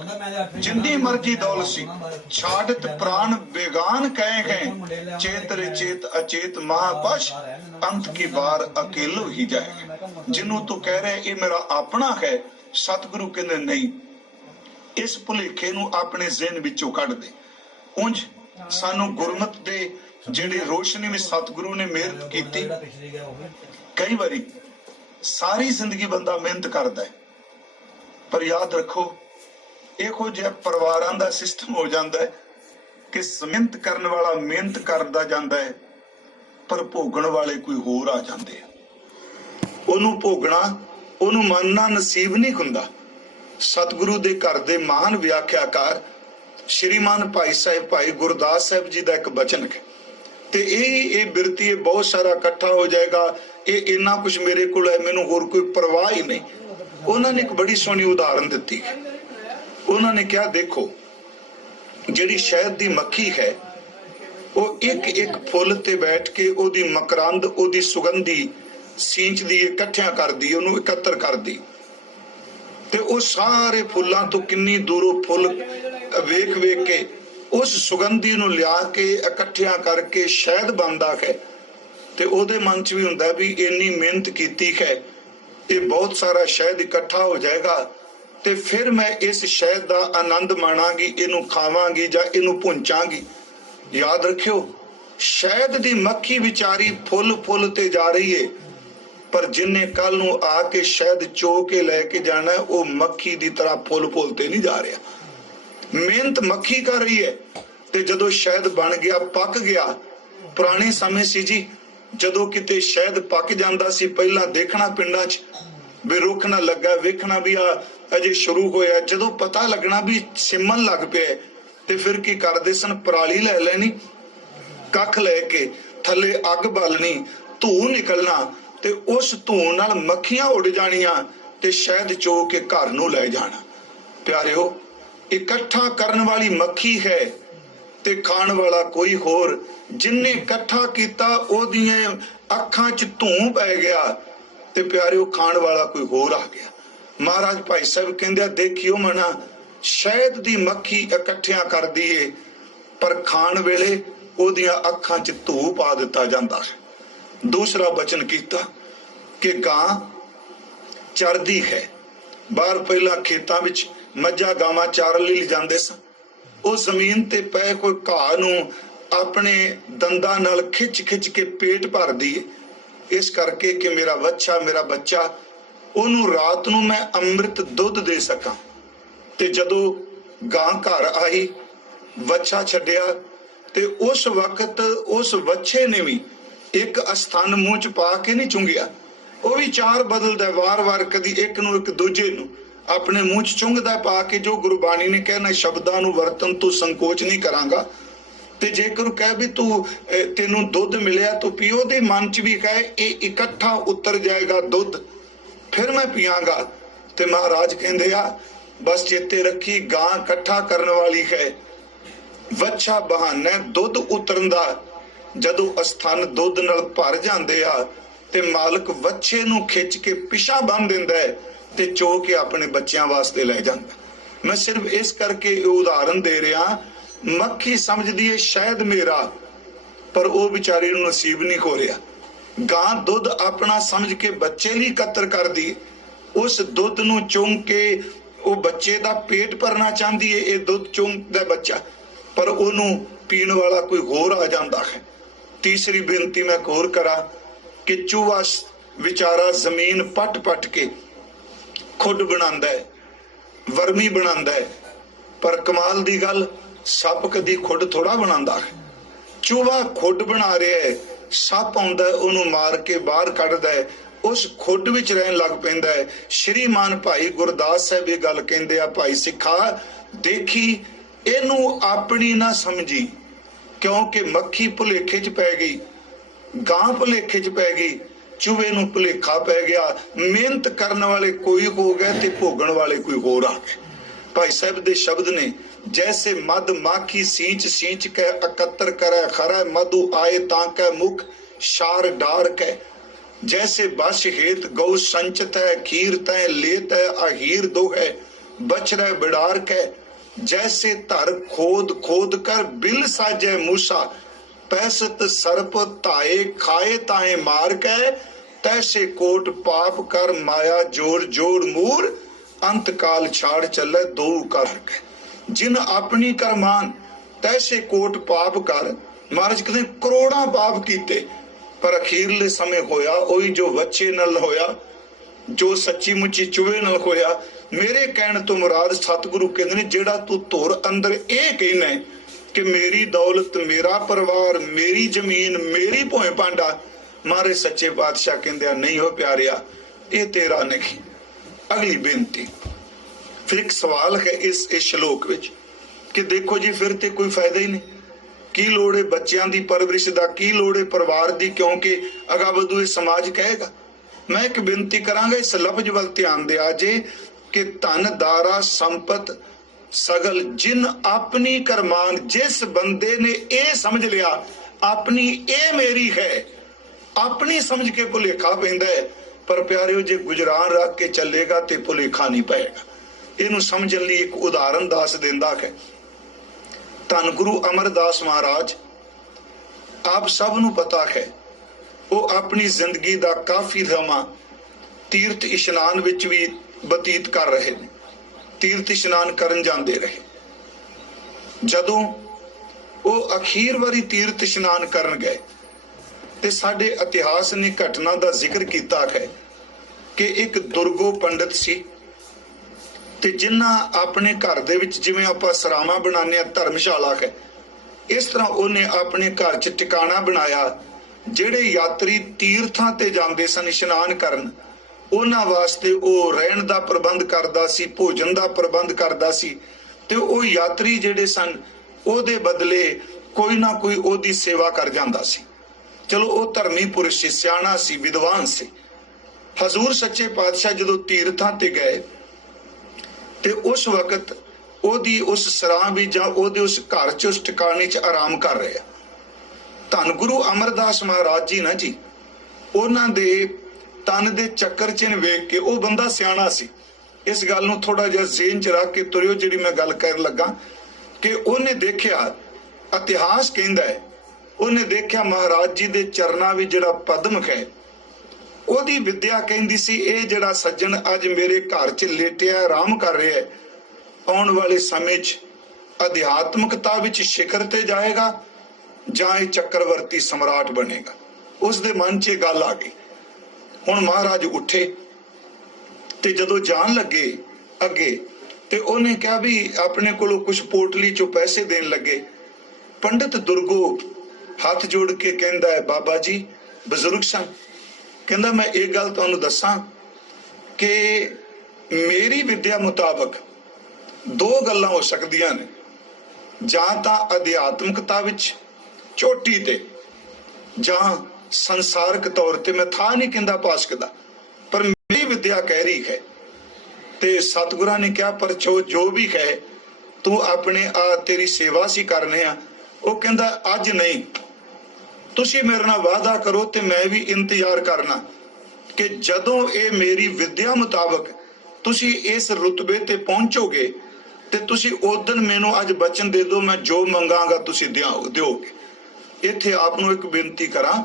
ਜਿੰਨੀ ਮਰਜੀ ਦੌਲਤ ਸੀ, ਛਾੜਤ ਪ੍ਰਾਣ ਬੇਗਾਨ ਕਹੇ ਗਏ। ਚੇਤਰੇ ਚੇਤ ਅਚੇਤ ਮਹਾਪਸ਼ ਅੰਤ ਕੀ ਬਾਰ ਅਕੇਲੋ ਹੀ ਜਾਏ। ਜਿਹਨੂੰ ਤੂੰ ਕਹਿ ਰਿਹਾ ਇਹ ਮੇਰਾ ਆਪਣਾ ਹੈ, ਸਤਿਗੁਰੂ ਕਹਿੰਦੇ ਨਹੀਂ, ਇਸ ਭੁਲੇਖੇ ਨੂੰ ਆਪਣੇ ਜ਼ਿਹਨ ਵਿੱਚੋਂ ਕੱਢ ਦੇ। ਉਂਝ ਸਾਨੂੰ ਗੁਰਮਤ ਦੇ ਜਿਹੜੀ ਰੋਸ਼ਨੀ ਵਿੱਚ ਸਤਿਗੁਰੂ ਨੇ ਮਿਹਰ ਕੀਤੀ। ਕਈ ਵਾਰੀ ਸਾਰੀ ਜ਼ਿੰਦਗੀ ਬੰਦਾ ਮਿਹਨਤ ਕਰਦਾ ਹੈ, ਪਰ ਯਾਦ ਰੱਖੋ ਇਹੋ ਜਿਹਾ ਪਰਿਵਾਰਾਂ ਦਾ ਸਿਸਟਮ ਹੋ ਜਾਂਦਾ ਹੈ ਕਿ ਮਿਹਨਤ ਕਰਨ ਵਾਲਾ ਮਿਹਨਤ ਕਰਦਾ ਜਾਂਦਾ ਹੈ, ਪਰ ਭੋਗਣ ਵਾਲੇ ਕੋਈ ਹੋਰ ਆ ਜਾਂਦੇ ਆ। ਉਹਨੂੰ ਭੋਗਣਾ, ਉਹਨੂੰ ਮੰਨਣਾ ਨਸੀਬ ਨਹੀਂ ਹੁੰਦਾ। ਸਤਿਗੁਰੂ ਦੇ ਘਰ ਦੇ ਮਹਾਨ ਵਿਆਖਿਆਕਾਰ ਸ਼੍ਰੀਮਾਨ ਭਾਈ ਸਾਹਿਬ ਭਾਈ ਗੁਰਦਾਸ ਸਾਹਿਬ ਜੀ ਦਾ ਇੱਕ ਬਚਨ ਹੈ, ਤੇ ਇਹ ਬਿਰਤੀ ਬਹੁਤ ਸਾਰਾ ਇਕੱਠਾ ਹੋ ਜਾਏਗਾ। ਇਹ ਇੰਨਾ ਕੁਝ ਮੇਰੇ ਕੋਲ ਹੈ, ਮੈਨੂੰ ਹੋਰ ਕੋਈ ਪਰਵਾਹ ਹੀ ਨਹੀਂ। ਉਹਨਾਂ ਨੇ ਇੱਕ ਬੜੀ ਸੋਹਣੀ ਉਦਾਹਰਨ ਦਿੱਤੀ ਹੈ। ਉਹਨਾਂ ਨੇ ਕਿਹਾ, ਦੇਖੋ ਜਿਹੜੀ ਸ਼ਹਿਦ ਦੀ ਮੱਖੀ ਹੈ, ਉਹ ਇੱਕ ਇੱਕ ਫੁੱਲ ਤੇ ਬੈਠ ਕੇ ਉਹਦੀ ਮਕਰੰਦ, ਉਹਦੀ ਸੁਗੰਧੀ ਸੀਂਚਦੀ, ਇਕੱਠਿਆਂ ਕਰਦੀ, ਉਹਨੂੰ ਇਕੱਤਰ ਕਰਦੀ, ਤੇ ਉਹ ਸਾਰੇ ਫੁੱਲਾਂ ਤੋਂ ਕਿੰਨੀ ਦੂਰੋਂ ਫੁੱਲ ਵੇਖ ਵੇਖ ਕੇ ਉਸ ਸੁਗੰਧੀ ਨੂੰ ਲਿਆ ਕੇ ਇਕੱਠਿਆਂ ਕਰਕੇ ਸ਼ਹਿਦ ਬਣਦਾ ਹੈ। ਤੇ ਉਹਦੇ ਮਨ 'ਚ ਵੀ ਹੁੰਦਾ ਵੀ ਇੰਨੀ ਮਿਹਨਤ ਕੀਤੀ ਹੈ, ਇਹ ਬਹੁਤ ਸਾਰਾ ਸ਼ਹਿਦ ਇਕੱਠਾ ਹੋ ਜਾਏਗਾ, ਤੇ ਫਿਰ ਮੈਂ ਇਸ ਸ਼ਹਿਦ ਦਾ ਆਨੰਦ ਮਾਣਾਂਗੀ, ਇਹਨੂੰ ਖਾਵਾਂਗੀ ਜਾਂ ਇਹਨੂੰ ਭੁੰਚਾਂਗੀ। ਯਾਦ ਰੱਖਿਓ, ਸ਼ਹਿਦ ਦੀ ਮੱਖੀ ਵਿਚਾਰੀ ਫੁੱਲ ਫੁੱਲ ਤੇ ਜਾ ਰਹੀ ਏ, ਪਰ ਜਿੰਨੇ ਕੱਲ ਨੂੰ ਆ ਕੇ ਸ਼ਹਿਦ ਚੋ ਕੇ ਲੈ ਕੇ ਜਾਣਾ, ਉਹ ਮੱਖੀ ਦੀ ਤਰ੍ਹਾਂ ਫੁੱਲ ਫੁੱਲ ਤੇ ਨਹੀਂ ਜਾ ਰਿਹਾ। ਮਿਹਨਤ ਮੱਖੀ ਕਰ ਰਹੀ ਹੈ, ਤੇ ਜਦੋਂ ਸ਼ਹਿਦ ਬਣ ਗਿਆ, ਪੱਕ ਗਿਆ। ਪੁਰਾਣੇ ਸਮੇਂ ਸੀ ਜੀ, ਜਦੋਂ ਕਿਤੇ ਸ਼ਹਿਦ ਪੱਕ ਜਾਂਦਾ ਸੀ, ਪਹਿਲਾਂ ਦੇਖਣਾ ਪਿੰਡਾਂ 'ਚ ਵੀ ਰੁੱਖ ਨਾ ਲੱਗਾ, ਵੇਖਣਾ ਵੀ ਆ ਅਜੇ ਸ਼ੁਰੂ ਹੋਇਆ। ਜਦੋਂ ਪਤਾ ਲੱਗਣਾ ਵੀ ਸਿਮਣ ਲੱਗ ਪਿਆ, ਤੇ ਫਿਰ ਕੀ ਕਰਦੇ ਸਨ, ਪਰਾਲੀ ਲੈ ਲੈਣੀ, ਕੱਖ ਲੈ ਕੇ ਥੱਲੇ ਅੱਗ ਬਾਲਣੀ, ਧੂੰ ਨਿਕਲਣਾ, ਤੇ ਉਸ ਧੂੰ ਨਾਲ ਮੱਖੀਆਂ ਉੱਡ ਜਾਣੀਆਂ, ਤੇ ਸ਼ਹਿਦ ਚੋ ਕੇ ਘਰ ਨੂੰ ਲੈ ਜਾਣਾ। ਪਿਆਰਿਓ, ਇਕੱਠਾ ਕਰਨ ਵਾਲੀ ਮੱਖੀ ਹੈ ਤੇ ਖਾਣ ਵਾਲਾ ਕੋਈ ਹੋਰ। ਜਿੰਨੇ ਇਕੱਠਾ ਕੀਤਾ ਉਹਦੀਆਂ ਅੱਖਾਂ 'ਚ ਧੂੰ ਪੈ ਗਿਆ, ਤੇ ਪਿਆਰਿਓ ਖਾਣ ਵਾਲਾ ਕੋਈ ਹੋਰ ਆ ਗਿਆ। ਮਹਾਰਾਜ ਭਾਈ ਸਾਹਿਬ ਕਹਿੰਦੇ ਆ, ਦੇਖਿਓ ਮਨਾ, ਸ਼ਹਿਦ ਦੀ ਮੱਖੀ ਇਕੱਠਿਆਂ ਕਰਦੀ ਏ, ਪਰ ਖਾਣ ਵੇਲੇ ਉਹਦੀਆਂ ਅੱਖਾਂ 'ਚ ਧੂੰ ਪਾ ਦਿੱਤਾ ਜਾਂਦਾ ਹੈ। ਦੂਸਰਾ ਬਚਨ ਕੀਤਾ ਕਿ ਗਾਂ ਚਰਦੀ ਹੈ। ਬਾਹਰ ਪਹਿਲਾਂ ਖੇਤਾਂ ਵਿੱਚ ਮੱਝਾਂ ਗਾਵਾਂ ਚਾਰਨ ਲਈ ਜਾਂਦੇ ਸਨ, ਉਹ ਜ਼ਮੀਨ ਤੇ ਪਏ ਕੋਈ ਘਾਹ ਨੂੰ ਆਪਣੇ ਦੰਦਾਂ ਨਾਲ ਖਿੱਚ ਖਿੱਚ ਕੇ ਪੇਟ ਭਰਦੀ ਹੈ, ਇਸ ਕਰਕੇ ਕਿ ਮੇਰਾ ਵੱਛਾ, ਮੇਰਾ ਬੱਚਾ, ਉਹਨੂੰ ਰਾਤ ਨੂੰ ਮੈਂ ਅੰਮ੍ਰਿਤ ਦੁੱਧ ਦੇ ਸਕਾਂ। ਤੇ ਜਦੋਂ ਗਾਂ ਘਰ ਆਈ, ਵੱਛਾ ਛੱਡਿਆ, ਤੇ ਉਸ ਵਕਤ ਉਸ ਵੱਛੇ ਨੇ ਵੀ ਇੱਕ ਅਸਥਾਨ ਮੂੰਹ 'ਚ ਪਾ ਕੇ ਨਹੀਂ ਚੁੰਗਿਆ, ਉਹ ਵੀ ਚਾਰ ਬਦਲਦਾ ਵਾਰ-ਵਾਰ, ਕਦੀ ਇੱਕ ਨੂੰ ਇੱਕ ਦੂਜੇ ਨੂੰ। ਆਪਣੇ ਮੂੰਹ 'ਚ ਚੁੰਘਦਾ ਪਾ ਕੇ ਜੋ ਗੁਰਬਾਣੀ ਨੇ ਕਹਿਣਾ ਸ਼ਬਦਾਂ ਨੂੰ ਵਰਤਨ ਤੋਂ ਸੰਕੋਚ ਨਹੀਂ ਕਰਾਂਗਾ। ਤੇ ਜੇਕਰ ਕਹਿ ਵੀ ਤੂੰ ਤੈਨੂੰ ਦੁੱਧ ਮਿਲਿਆ ਤੂੰ ਪੀ, ਉਹਦੇ ਮਨ 'ਚ ਵੀ ਕਹੇ ਇਹ ਇਕੱਠਾ ਉਤਰ ਜਾਏਗਾ ਦੁੱਧ, ਫਿਰ ਮੈਂ ਪੀਆਂਗਾ। ਤੇ ਮਹਾਰਾਜ ਕਹਿੰਦੇ ਆ ਬਸ ਚੇਤੇ ਰੱਖੀ, ਗਾਂ ਇਕੱਠਾ ਕਰਨ ਵਾਲੀ ਹੈ, ਵੱਛਾ ਬਹਾਨਾ ਦੁੱਧ ਉਤਰਨ ਦਾ। ਜਦੋਂ ਅਸਥਾਨ ਦੁੱਧ ਨਾਲ ਭਰ ਜਾਂਦੇ ਆ ਤੇ ਮਾਲਕ ਵੱਛੇ ਨੂੰ ਖਿੱਚ ਕੇ ਪਿਛਾ ਬੰਨ ਦਿੰਦਾ ਹੈ ਤੇ ਚੋ ਕੇ ਆਪਣੇ ਬੱਚਿਆਂ ਵਾਸਤੇ ਲੈ ਜਾਂਦਾ। ਮੈਂ ਸਿਰਫ ਇਸ ਕਰਕੇ ਇਹ ਉਦਾਹਰਨ ਦੇ ਰਿਹਾ, ਮੱਖੀ ਸਮਝਦੀ ਹੈ ਸ਼ਾਇਦ ਮੇਰਾ, ਪਰ ਉਹ ਵਿਚਾਰੀ ਨੂੰ ਨਸੀਬ ਨਹੀਂ ਹੋ ਰਿਹਾ। ਗਾਂ ਦੁੱਧ ਆਪਣਾ ਸਮਝ ਕੇ ਬੱਚੇ ਲਈ ਇਕੱਤਰ ਕਰਦੀ, ਉਸ ਦੁੱਧ ਨੂੰ ਚੁੰਘ ਕੇ ਉਹ ਬੱਚੇ ਦਾ ਪੇਟ ਭਰਨਾ ਚਾਹੁੰਦੀ ਹੈ, ਇਹ ਦੁੱਧ ਚੁੰਘਦਾ ਬੱਚਾ, ਪਰ ਉਹਨੂੰ ਪੀਣ ਵਾਲਾ ਕੋਈ ਹੋਰ ਆ ਜਾਂਦਾ ਹੈ। ਤੀਸਰੀ ਬੇਨਤੀ ਮੈਂ ਹੋਰ ਕਰਾਂ ਕਿ ਚੂਹਾ ਵਿਚਾਰਾ ਜ਼ਮੀਨ ਪੱਟ ਪੱਟ ਕੇ ਖੁੱਡ ਬਣਾਉਂਦਾ ਹੈ, ਵਰਮੀ ਬਣਾਉਂਦਾ ਹੈ, ਪਰ ਕਮਾਲ ਦੀ ਗੱਲ ਸੱਪ ਕਦੀ ਖੁੱਡ ਥੋੜਾ ਬਣਾਉਂਦਾ ਹੈ। ਚੂਹਾ ਖੁੱਡ ਬਣਾ ਰਿਹਾ ਹੈ, ਸੱਪ ਆਉਂਦਾ ਉਹਨੂੰ ਮਾਰ ਕੇ ਬਾਹਰ ਕੱਢਦਾ ਹੈ, ਉਸ ਖੁੱਡ ਵਿੱਚ ਰਹਿਣ ਲੱਗ ਪੈਂਦਾ ਹੈ। ਸ਼੍ਰੀਮਾਨ ਭਾਈ ਗੁਰਦਾਸ ਸਾਹਿਬ ਇਹ ਗੱਲ ਕਹਿੰਦੇ ਆ, ਭਾਈ ਸਿੱਖਾ ਦੇਖੀ ਇਹਨੂੰ ਆਪਣੀ ਨਾ ਸਮਝੀ, ਕਿਉਂਕਿ ਮੱਖੀ ਭੁਲੇਖੇ 'ਚ ਪੈ ਗਈ, ਗਾਂ ਭੁਲੇਖੇ 'ਚ ਪੈ ਗਈ, ਚੂਹੇ ਨੂੰ ਭੁਲੇਖਾ ਪੈ ਗਿਆ। ਮਿਹਨਤ ਕਰਨ ਵਾਲੇ ਕੋਈ ਹੋ ਗਏ ਤੇ ਭੋਗਣ ਵਾਲੇ ਕੋਈ ਹੋਰ ਆ ਗਏ। ਭਾਈ ਸਾਹਿਬ ਦੇ ਸ਼ਬਦ ਨੇ, ਜੈਸੇ ਮਦ ਮਾਖੀ ਸੀਂਚ ਸੀਂਚ ਕੇ ਇਕੱਤਰ ਕਰੇ ਖਰਾ, ਮਧੂ ਆਏ ਤਾਂ ਕੈ ਮੁਖ ਸ਼ਾਰ ਡਾਰ ਕੈ। जैसे बस हेत गौ संचत है, खीर तय लेत है, अहीर दो है बछड़ा बिडार के। जैसे धर खोद खोद कर बिल साजे मूसा, पैसत सर्प ताए खाए ताए मार के। तैसे कोट पाप कर माया जोर जोर मूर, अंत काल छाड़ चले दो कर के। जिन अपनी करमान तैसे कोट पाप कर, महाराज कहते करोड़ा पाप कीते, पर अखीरले समय होया ਉਹੀ ਜੋ ਬੱਚੇ ਨਾਲ ਹੋਇਆ, ਜੋ ਸੱਚੀ ਮੁੱਚੀ ਚੂਹੇ ਨਾਲ ਹੋਇਆ। ਮੇਰੇ ਕਹਿਣ ਤੋਂ ਮੁਰਾਦ ਸਤਿਗੁਰੂ ਕਹਿੰਦੇ ਨੇ ਜਿਹੜਾ ਤੂੰ ਧੁਰ ਅੰਦਰ ਇਹ ਕਹਿਣਾ ਕਿ ਮੇਰੀ ਦੌਲਤ, ਮੇਰਾ ਪਰਿਵਾਰ, ਮੇਰੀ ਜ਼ਮੀਨ, ਮੇਰੀ ਭੋਏ ਭਾਂਡਾ, ਮਾਰੇ ਸੱਚੇ ਪਾਤਸ਼ਾਹ ਕਹਿੰਦੇ ਆ ਨਹੀਂ ਹੋ ਪਿਆਰਿਆ, ਇਹ ਤੇਰਾ ਨਹੀਂ। ਅਗਲੀ ਬੇਨਤੀ, ਫਿਰ ਇੱਕ ਸਵਾਲ ਹੈ ਇਸ ਸ਼ਲੋਕ ਵਿੱਚ ਕਿ ਦੇਖੋ ਜੀ ਫਿਰ ਤੇ ਕੋਈ ਫਾਇਦਾ ਹੀ ਨਹੀਂ, ਕੀ ਲੋੜ ਹੈ ਬੱਚਿਆਂ ਦੀ ਪਰਵਰਿਸ਼ ਦਾ, ਕੀ ਲੋੜ ਹੈ ਪਰਿਵਾਰ ਦੀ, ਕਿਉਂਕਿ ਅਗਾ ਵਧੂ ਇਹ ਸਮਾਜ ਕਹੇਗਾ। ਮੈਂ ਇੱਕ ਬੇਨਤੀ ਕਰਾਂਗਾ, ਇਸ ਲਫ਼ਜ਼ ਵੱਲ ਧਿਆਨ ਦਿਆ ਜੇ ਕਿ ਧਨ ਦਾਰਾ ਸੰਪਤ ਸਗਲ ਜਿਨ ਆਪਣੀ ਕਰਮਾਨ। ਜਿਸ ਬੰਦੇ ਨੇ ਇਹ ਸਮਝ ਲਿਆ ਆਪਣੀ ਇਹ ਮੇਰੀ ਹੈ, ਆਪਣੀ ਸਮਝ ਕੇ ਭੁਲੇਖਾ ਪੈਂਦਾ ਹੈ, ਪਰ ਪਿਆਰਿਓ ਜੇ ਗੁਜਰਾਨ ਰੱਖ ਕੇ ਚੱਲੇਗਾ ਤੇ ਭੁਲੇਖਾ ਨਹੀਂ ਪਏਗਾ। ਇਹਨੂੰ ਸਮਝਣ ਲਈ ਇੱਕ ਉਦਾਹਰਨ ਦੱਸ ਦਿੰਦਾ ਹੈ। ਧੰਨ ਗੁਰੂ ਅਮਰਦਾਸ ਮਹਾਰਾਜ, ਆਪ ਸਭ ਨੂੰ ਪਤਾ ਹੈ, ਉਹ ਆਪਣੀ ਜ਼ਿੰਦਗੀ ਦਾ ਕਾਫੀ ਸਮਾਂ ਤੀਰਥ ਇਸ਼ਨਾਨ ਵਿੱਚ ਵੀ ਬਤੀਤ ਕਰ ਰਹੇ ਨੇ, ਤੀਰਥ ਇਸ਼ਨਾਨ ਕਰਨ ਜਾਂਦੇ ਰਹੇ। ਜਦੋਂ ਉਹ ਅਖੀਰ ਵਾਰੀ ਤੀਰਥ ਇਸ਼ਨਾਨ ਕਰਨ ਗਏ ਤੇ ਸਾਡੇ ਇਤਿਹਾਸ ਨੇ ਘਟਨਾ ਦਾ ਜ਼ਿਕਰ ਕੀਤਾ ਹੈ ਕਿ ਇੱਕ ਦੁਰਗੋ ਪੰਡਤ ਸੀ ਤੇ ਜਿਨ੍ਹਾਂ ਆਪਣੇ ਘਰ ਦੇ ਵਿੱਚ, ਜਿਵੇਂ ਆਪਾਂ ਸਰਾਵਾਂ ਬਣਾਉਂਦੇ ਆ ਧਰਮਸ਼ਾਲਾ ਹੈ, ਇਸ ਤਰ੍ਹਾਂ ਉਹਨੇ ਆਪਣੇ ਘਰ 'ਚ ਟਿਕਾਣਾ ਬਣਾਇਆ। ਜਿਹੜੇ ਯਾਤਰੀ ਤੀਰਥਾਂ ਤੇ ਜਾਂਦੇ ਸਨ ਇਸ਼ਨਾਨ ਕਰਨ, ਉਹਨਾਂ ਵਾਸਤੇ ਉਹ ਰਹਿਣ ਦਾ ਪ੍ਰਬੰਧ ਕਰਦਾ ਸੀ, ਭੋਜਨ ਦਾ ਪ੍ਰਬੰਧ ਕਰਦਾ ਸੀ, ਤੇ ਉਹ ਯਾਤਰੀ ਜਿਹੜੇ ਸਨ ਉਹਦੇ ਬਦਲੇ ਕੋਈ ਨਾ ਕੋਈ ਉਹਦੀ ਸੇਵਾ ਕਰ ਜਾਂਦਾ ਸੀ। ਚਲੋ ਉਹ ਧਰਮੀ ਪੁਰਸ਼ ਸੀ, ਸਿਆਣਾ ਸੀ, ਵਿਦਵਾਨ ਸੀ। ਹਜ਼ੂਰ ਸੱਚੇ ਪਾਤਸ਼ਾਹ ਜਦੋਂ ਤੀਰਥਾਂ ਤੇ ਗਏ ਤੇ ਉਸ ਵਕਤ ਉਹਦੀ ਉਸ ਸਰਾਂ ਵੀ ਜਾਂ ਉਹਦੇ ਉਸ ਘਰ 'ਚ, ਉਸ ਟਿਕਾਣੇ 'ਚ ਆਰਾਮ ਕਰ ਰਿਹਾ। ਧੰਨ ਗੁਰੂ ਅਮਰਦਾਸ ਮਹਾਰਾਜ ਜੀ ਨਾ ਜੀ, ਉਹਨਾਂ ਦੇ ਤਨ ਦੇ ਚੱਕਰ 'ਚ ਵੇਖ ਕੇ, ਉਹ ਬੰਦਾ ਸਿਆਣਾ ਸੀ, ਇਸ ਗੱਲ ਨੂੰ ਥੋੜਾ ਜਿਹਾ ਜ਼ੇਨ 'ਚ ਰੱਖ ਕੇ ਤੁਰਿਓ ਜਿਹੜੀ ਮੈਂ ਗੱਲ ਕਰਨ ਲੱਗਾ, ਕਿ ਉਹਨੇ ਦੇਖਿਆ, ਇਤਿਹਾਸ ਕਹਿੰਦਾ ਹੈ, ਉਹਨੇ ਦੇਖਿਆ ਮਹਾਰਾਜ ਜੀ ਦੇ ਚਰਨਾਂ ਵਿੱਚ ਜਿਹੜਾ ਪਦਮ ਹੈ, ਉਹਦੀ ਵਿਦਿਆ ਕਹਿੰਦੀ ਸੀ ਇਹ ਜਿਹੜਾ ਸੱਜਣ ਅੱਜ ਮੇਰੇ ਘਰ 'ਚ ਲੇਟਿਆ ਆਰਾਮ ਕਰ ਰਿਹਾ ਹੈ, ਆਉਣ ਵਾਲੇ ਸਮੇਂ 'ਚ ਅਧਿਆਤਮਕਤਾ ਵਿੱਚ ਸਿਖਰ ਤੇ ਜਾਏਗਾ ਜਾਂ ਇਹ ਚੱਕਰਵਰਤੀ ਸਮਰਾਟ ਬਣੇਗਾ। ਉਸ ਦੇ ਮਨ 'ਚ ਇਹ ਗੱਲ ਆ ਗਈ। ਹੁਣ ਮਹਾਰਾਜ ਉੱਠੇ ਤੇ ਜਦੋਂ ਜਾਣ ਲੱਗੇ ਅੱਗੇ, ਤੇ ਉਹਨੇ ਕਿਹਾ ਵੀ ਆਪਣੇ ਕੋਲੋਂ ਕੁਝ ਪੋਟਲੀ 'ਚੋਂ ਪੈਸੇ ਦੇਣ ਲੱਗੇ। ਪੰਡਿਤ ਦੁਰਗੋ ਹੱਥ ਜੋੜ ਕੇ ਕਹਿੰਦਾ ਹੈ, ਬਾਬਾ ਜੀ ਬਜ਼ੁਰਗ ਸਨ, ਕਹਿੰਦਾ ਮੈਂ ਇਹ ਗੱਲ ਤੁਹਾਨੂੰ ਦੱਸਾਂ ਕਿ ਮੇਰੀ ਵਿਦਿਆ ਮੁਤਾਬਕ ਦੋ ਗੱਲਾਂ ਹੋ ਸਕਦੀਆਂ ਨੇ, ਜਾਂ ਤਾਂ ਅਧਿਆਤਮਿਕਤਾ ਵਿੱਚ ਚੋਟੀ ਤੇ, ਜਾਂ ਸੰਸਾਰਕ ਤੌਰ ਤੇ। ਮੈਂ ਥਾਂ ਨਹੀਂ ਕਹਿੰਦਾ ਪਾਸ਼ਕ ਦਾ, ਪਰ ਮੇਰੀ ਵਿਦਿਆ ਕਹਿ ਰਹੀ ਹੈ। ਤੇ ਸਤਿਗੁਰਾਂ ਨੇ ਕਿਹਾ ਪਰ ਜੋ ਵੀ ਹੈ ਤੂੰ ਆਪਣੇ ਤੇਰੀ ਸੇਵਾ ਸੀ ਕਰਨੇ ਆ। ਉਹ ਕਹਿੰਦਾ ਅੱਜ ਨਹੀਂ, ਤੁਸੀਂ ਮੇਰੇ ਨਾਲ ਵਾਅਦਾ ਕਰੋ ਤੇ ਮੈਂ ਵੀ ਇੰਤਜ਼ਾਰ ਕਰਨਾ ਕਿ ਜਦੋਂ ਇਹ ਮੇਰੀ ਵਿਦਿਆ ਮੁਤਾਬਕ ਤੁਸੀਂ ਇਸ ਰੁਤਬੇ ਤੇ ਪਹੁੰਚੋਗੇ ਤੇ ਤੁਸੀਂ ਉਸ ਦਿਨ ਮੈਨੂੰ ਅੱਜ ਬਚਨ ਦੇ ਦਿਓ, ਮੈਂ ਜੋ ਮੰਗਾਂਗਾ ਤੁਸੀਂ ਦਿਓਗੇ। ਇੱਥੇ ਆਪ ਨੂੰ ਇੱਕ ਬੇਨਤੀ ਕਰਾਂ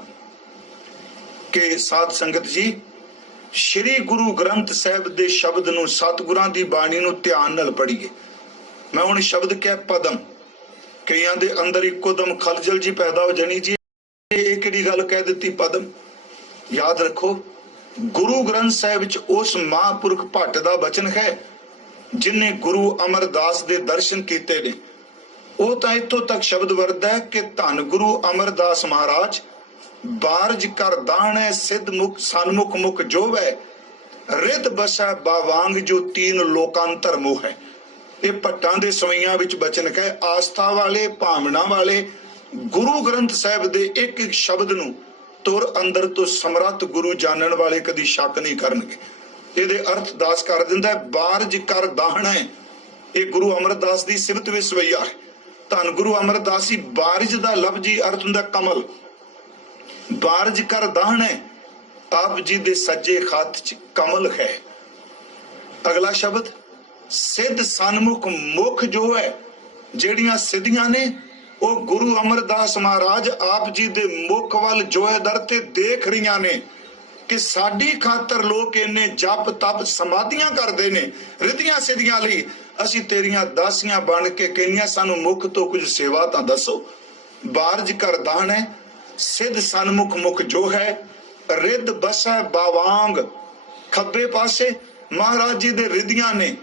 ਕਿ ਸਾਧ ਸੰਗਤ ਜੀ, ਸ਼੍ਰੀ ਗੁਰੂ ਗ੍ਰੰਥ ਸਾਹਿਬ ਦੇ ਸ਼ਬਦ ਨੂੰ, ਸਤਿਗੁਰਾਂ ਦੀ ਬਾਣੀ ਨੂੰ ਧਿਆਨ ਨਾਲ ਪੜ੍ਹੀਏ। ਮੈਂ ਹੁਣ ਸ਼ਬਦ ਕਿਹਾ ਪਦਮ, ਕਈਆਂ ਦੇ ਅੰਦਰ ਇੱਕੋ ਦਮ ਖਲਜਲ ਜੀ ਪੈਦਾ ਹੋ ਜਾਣੀ ਜੀ, ਇਹ ਕਿਹੜੀ ਗੱਲ ਕਹਿ ਦਿੱਤੀ ਪਦਮ। ਯਾਦ ਰੱਖੋ, ਗੁਰੂ ਗ੍ਰੰਥ ਸਾਹਿਬ ਵਿੱਚ ਉਸ ਮਹਾਂਪੁਰਖ ਭੱਟ ਦਾ ਬਚਨ ਹੈ ਜਿਨੇ ਗੁਰੂ ਅਮਰਦਾਸ ਦੇ ਦਰਸ਼ਨ ਕੀਤੇ ਨੇ। ਉਹ ਤਾਂ ਇੱਥੋਂ ਤੱਕ ਸ਼ਬਦ ਵਰਤਦਾ ਹੈ ਕਿ ਧੰਨ ਗੁਰੂ ਅਮਰਦਾਸ ਮਹਾਰਾਜ ਬਾਰਜ ਕਰ ਦਾਣੈ ਸਿੱਧ ਮੁਖ ਸਨਮੁਖ ਮੁਖ ਜੋਵੈ ਰਿੱਧ ਬਸੈ ਬਾਵਾਂਗ ਜੋ ਤੀਨ ਲੋਕਾਂਤਰ ਮੋਹ ਹੈ। ਇਹ ਭੱਟਾਂ ਦੇ ਸਵਈਆਂ ਵਿੱਚ ਬਚਨ ਹੈ। ਆਸਥਾ ਵਾਲੇ, ਭਾਵਨਾ ਵਾਲੇ ਗੁਰੂ ਗ੍ਰੰਥ ਸਾਹਿਬ ਦੇ ਇੱਕ ਇੱਕ ਸ਼ਬਦ ਨੂੰ ਤੁਰ ਅੰਦਰ ਤੋਂ ਸਮਰੱਥ ਗੁਰੂ ਜਾਣਨ ਵਾਲੇ ਕਦੀ ਸ਼ੱਕ ਨਹੀਂ ਕਰਨਗੇ। ਇਹਦੇ ਅਰਥ ਦਾਸ ਕਰ ਦਿੰਦਾ, ਬਾਰਜ ਕਰ ਦਾਹਣਾ। ਇਹ ਗੁਰੂ ਅਮਰਦਾਸ ਦੀ ਸਿਫਤ ਵਿੱਚ ਸਵਈਆ ਹੈ। ਧੰਨ ਗੁਰੂ ਅਮਰਦਾਸ ਜੀ, ਬਾਰਜ ਦਾ ਲਫ਼ਜ਼ੀ ਅਰਥ ਹੁੰਦਾ ਕਮਲ। ਬਾਰਜ ਕਰ ਦਾਹਣਾ, ਆਪ ਜੀ ਦੇ ਸੱਜੇ ਹੱਥ 'ਚ ਕਮਲ ਹੈ। ਅਗਲਾ ਸ਼ਬਦ ਸਿੱਧ ਸਨਮੁਖ ਮੁਖ ਜੋ ਹੈ, ਜਿਹੜੀਆਂ ਸਿੱਧੀਆਂ ਨੇ ਉਹ ਗੁਰੂ ਅਮਰਦਾਸ ਮਹਾਰਾਜ ਆਪ ਜੀ ਦੇ ਮੁਖ ਵੱਲ ਜੋਏ ਦਰ ਤੇ ਦੇਖ ਰਹੀਆਂ ਨੇ ਕਿ ਸਾਡੀ ਖਾਤਰ ਲੋਕ ਇੰਨੇ ਜਪ ਤਪ ਸਮਾਧੀਆਂ ਕਰਦੇ ਨੇ ਰਿੱਧੀਆਂ ਸਿੱਧੀਆਂ ਲਈ। ਅਸੀਂ ਤੇਰੀਆਂ ਦਾਸੀਆਂ ਬਣ ਕੇ ਕਹਿੰਦੀਆਂ ਸਾਨੂੰ ਮੁਖ ਤੋਂ ਕੁਝ ਸੇਵਾ ਤਾਂ ਦੱਸੋ। ਬਾਰਜ ਕਰ ਦਾਹਣਾ, ਸਿੱਧ ਸਨਮੁਖ ਮੁਖ ਜੋ ਹੈ, ਰਿੱਧ ਬਸੈ ਬਾਵਾਂਗ। ਖੱਬੇ ਪਾਸੇ ਮਹਾਰਾਜ ਜੀ ਦੇ ਰਿੱਧੀਆਂ ਨੇ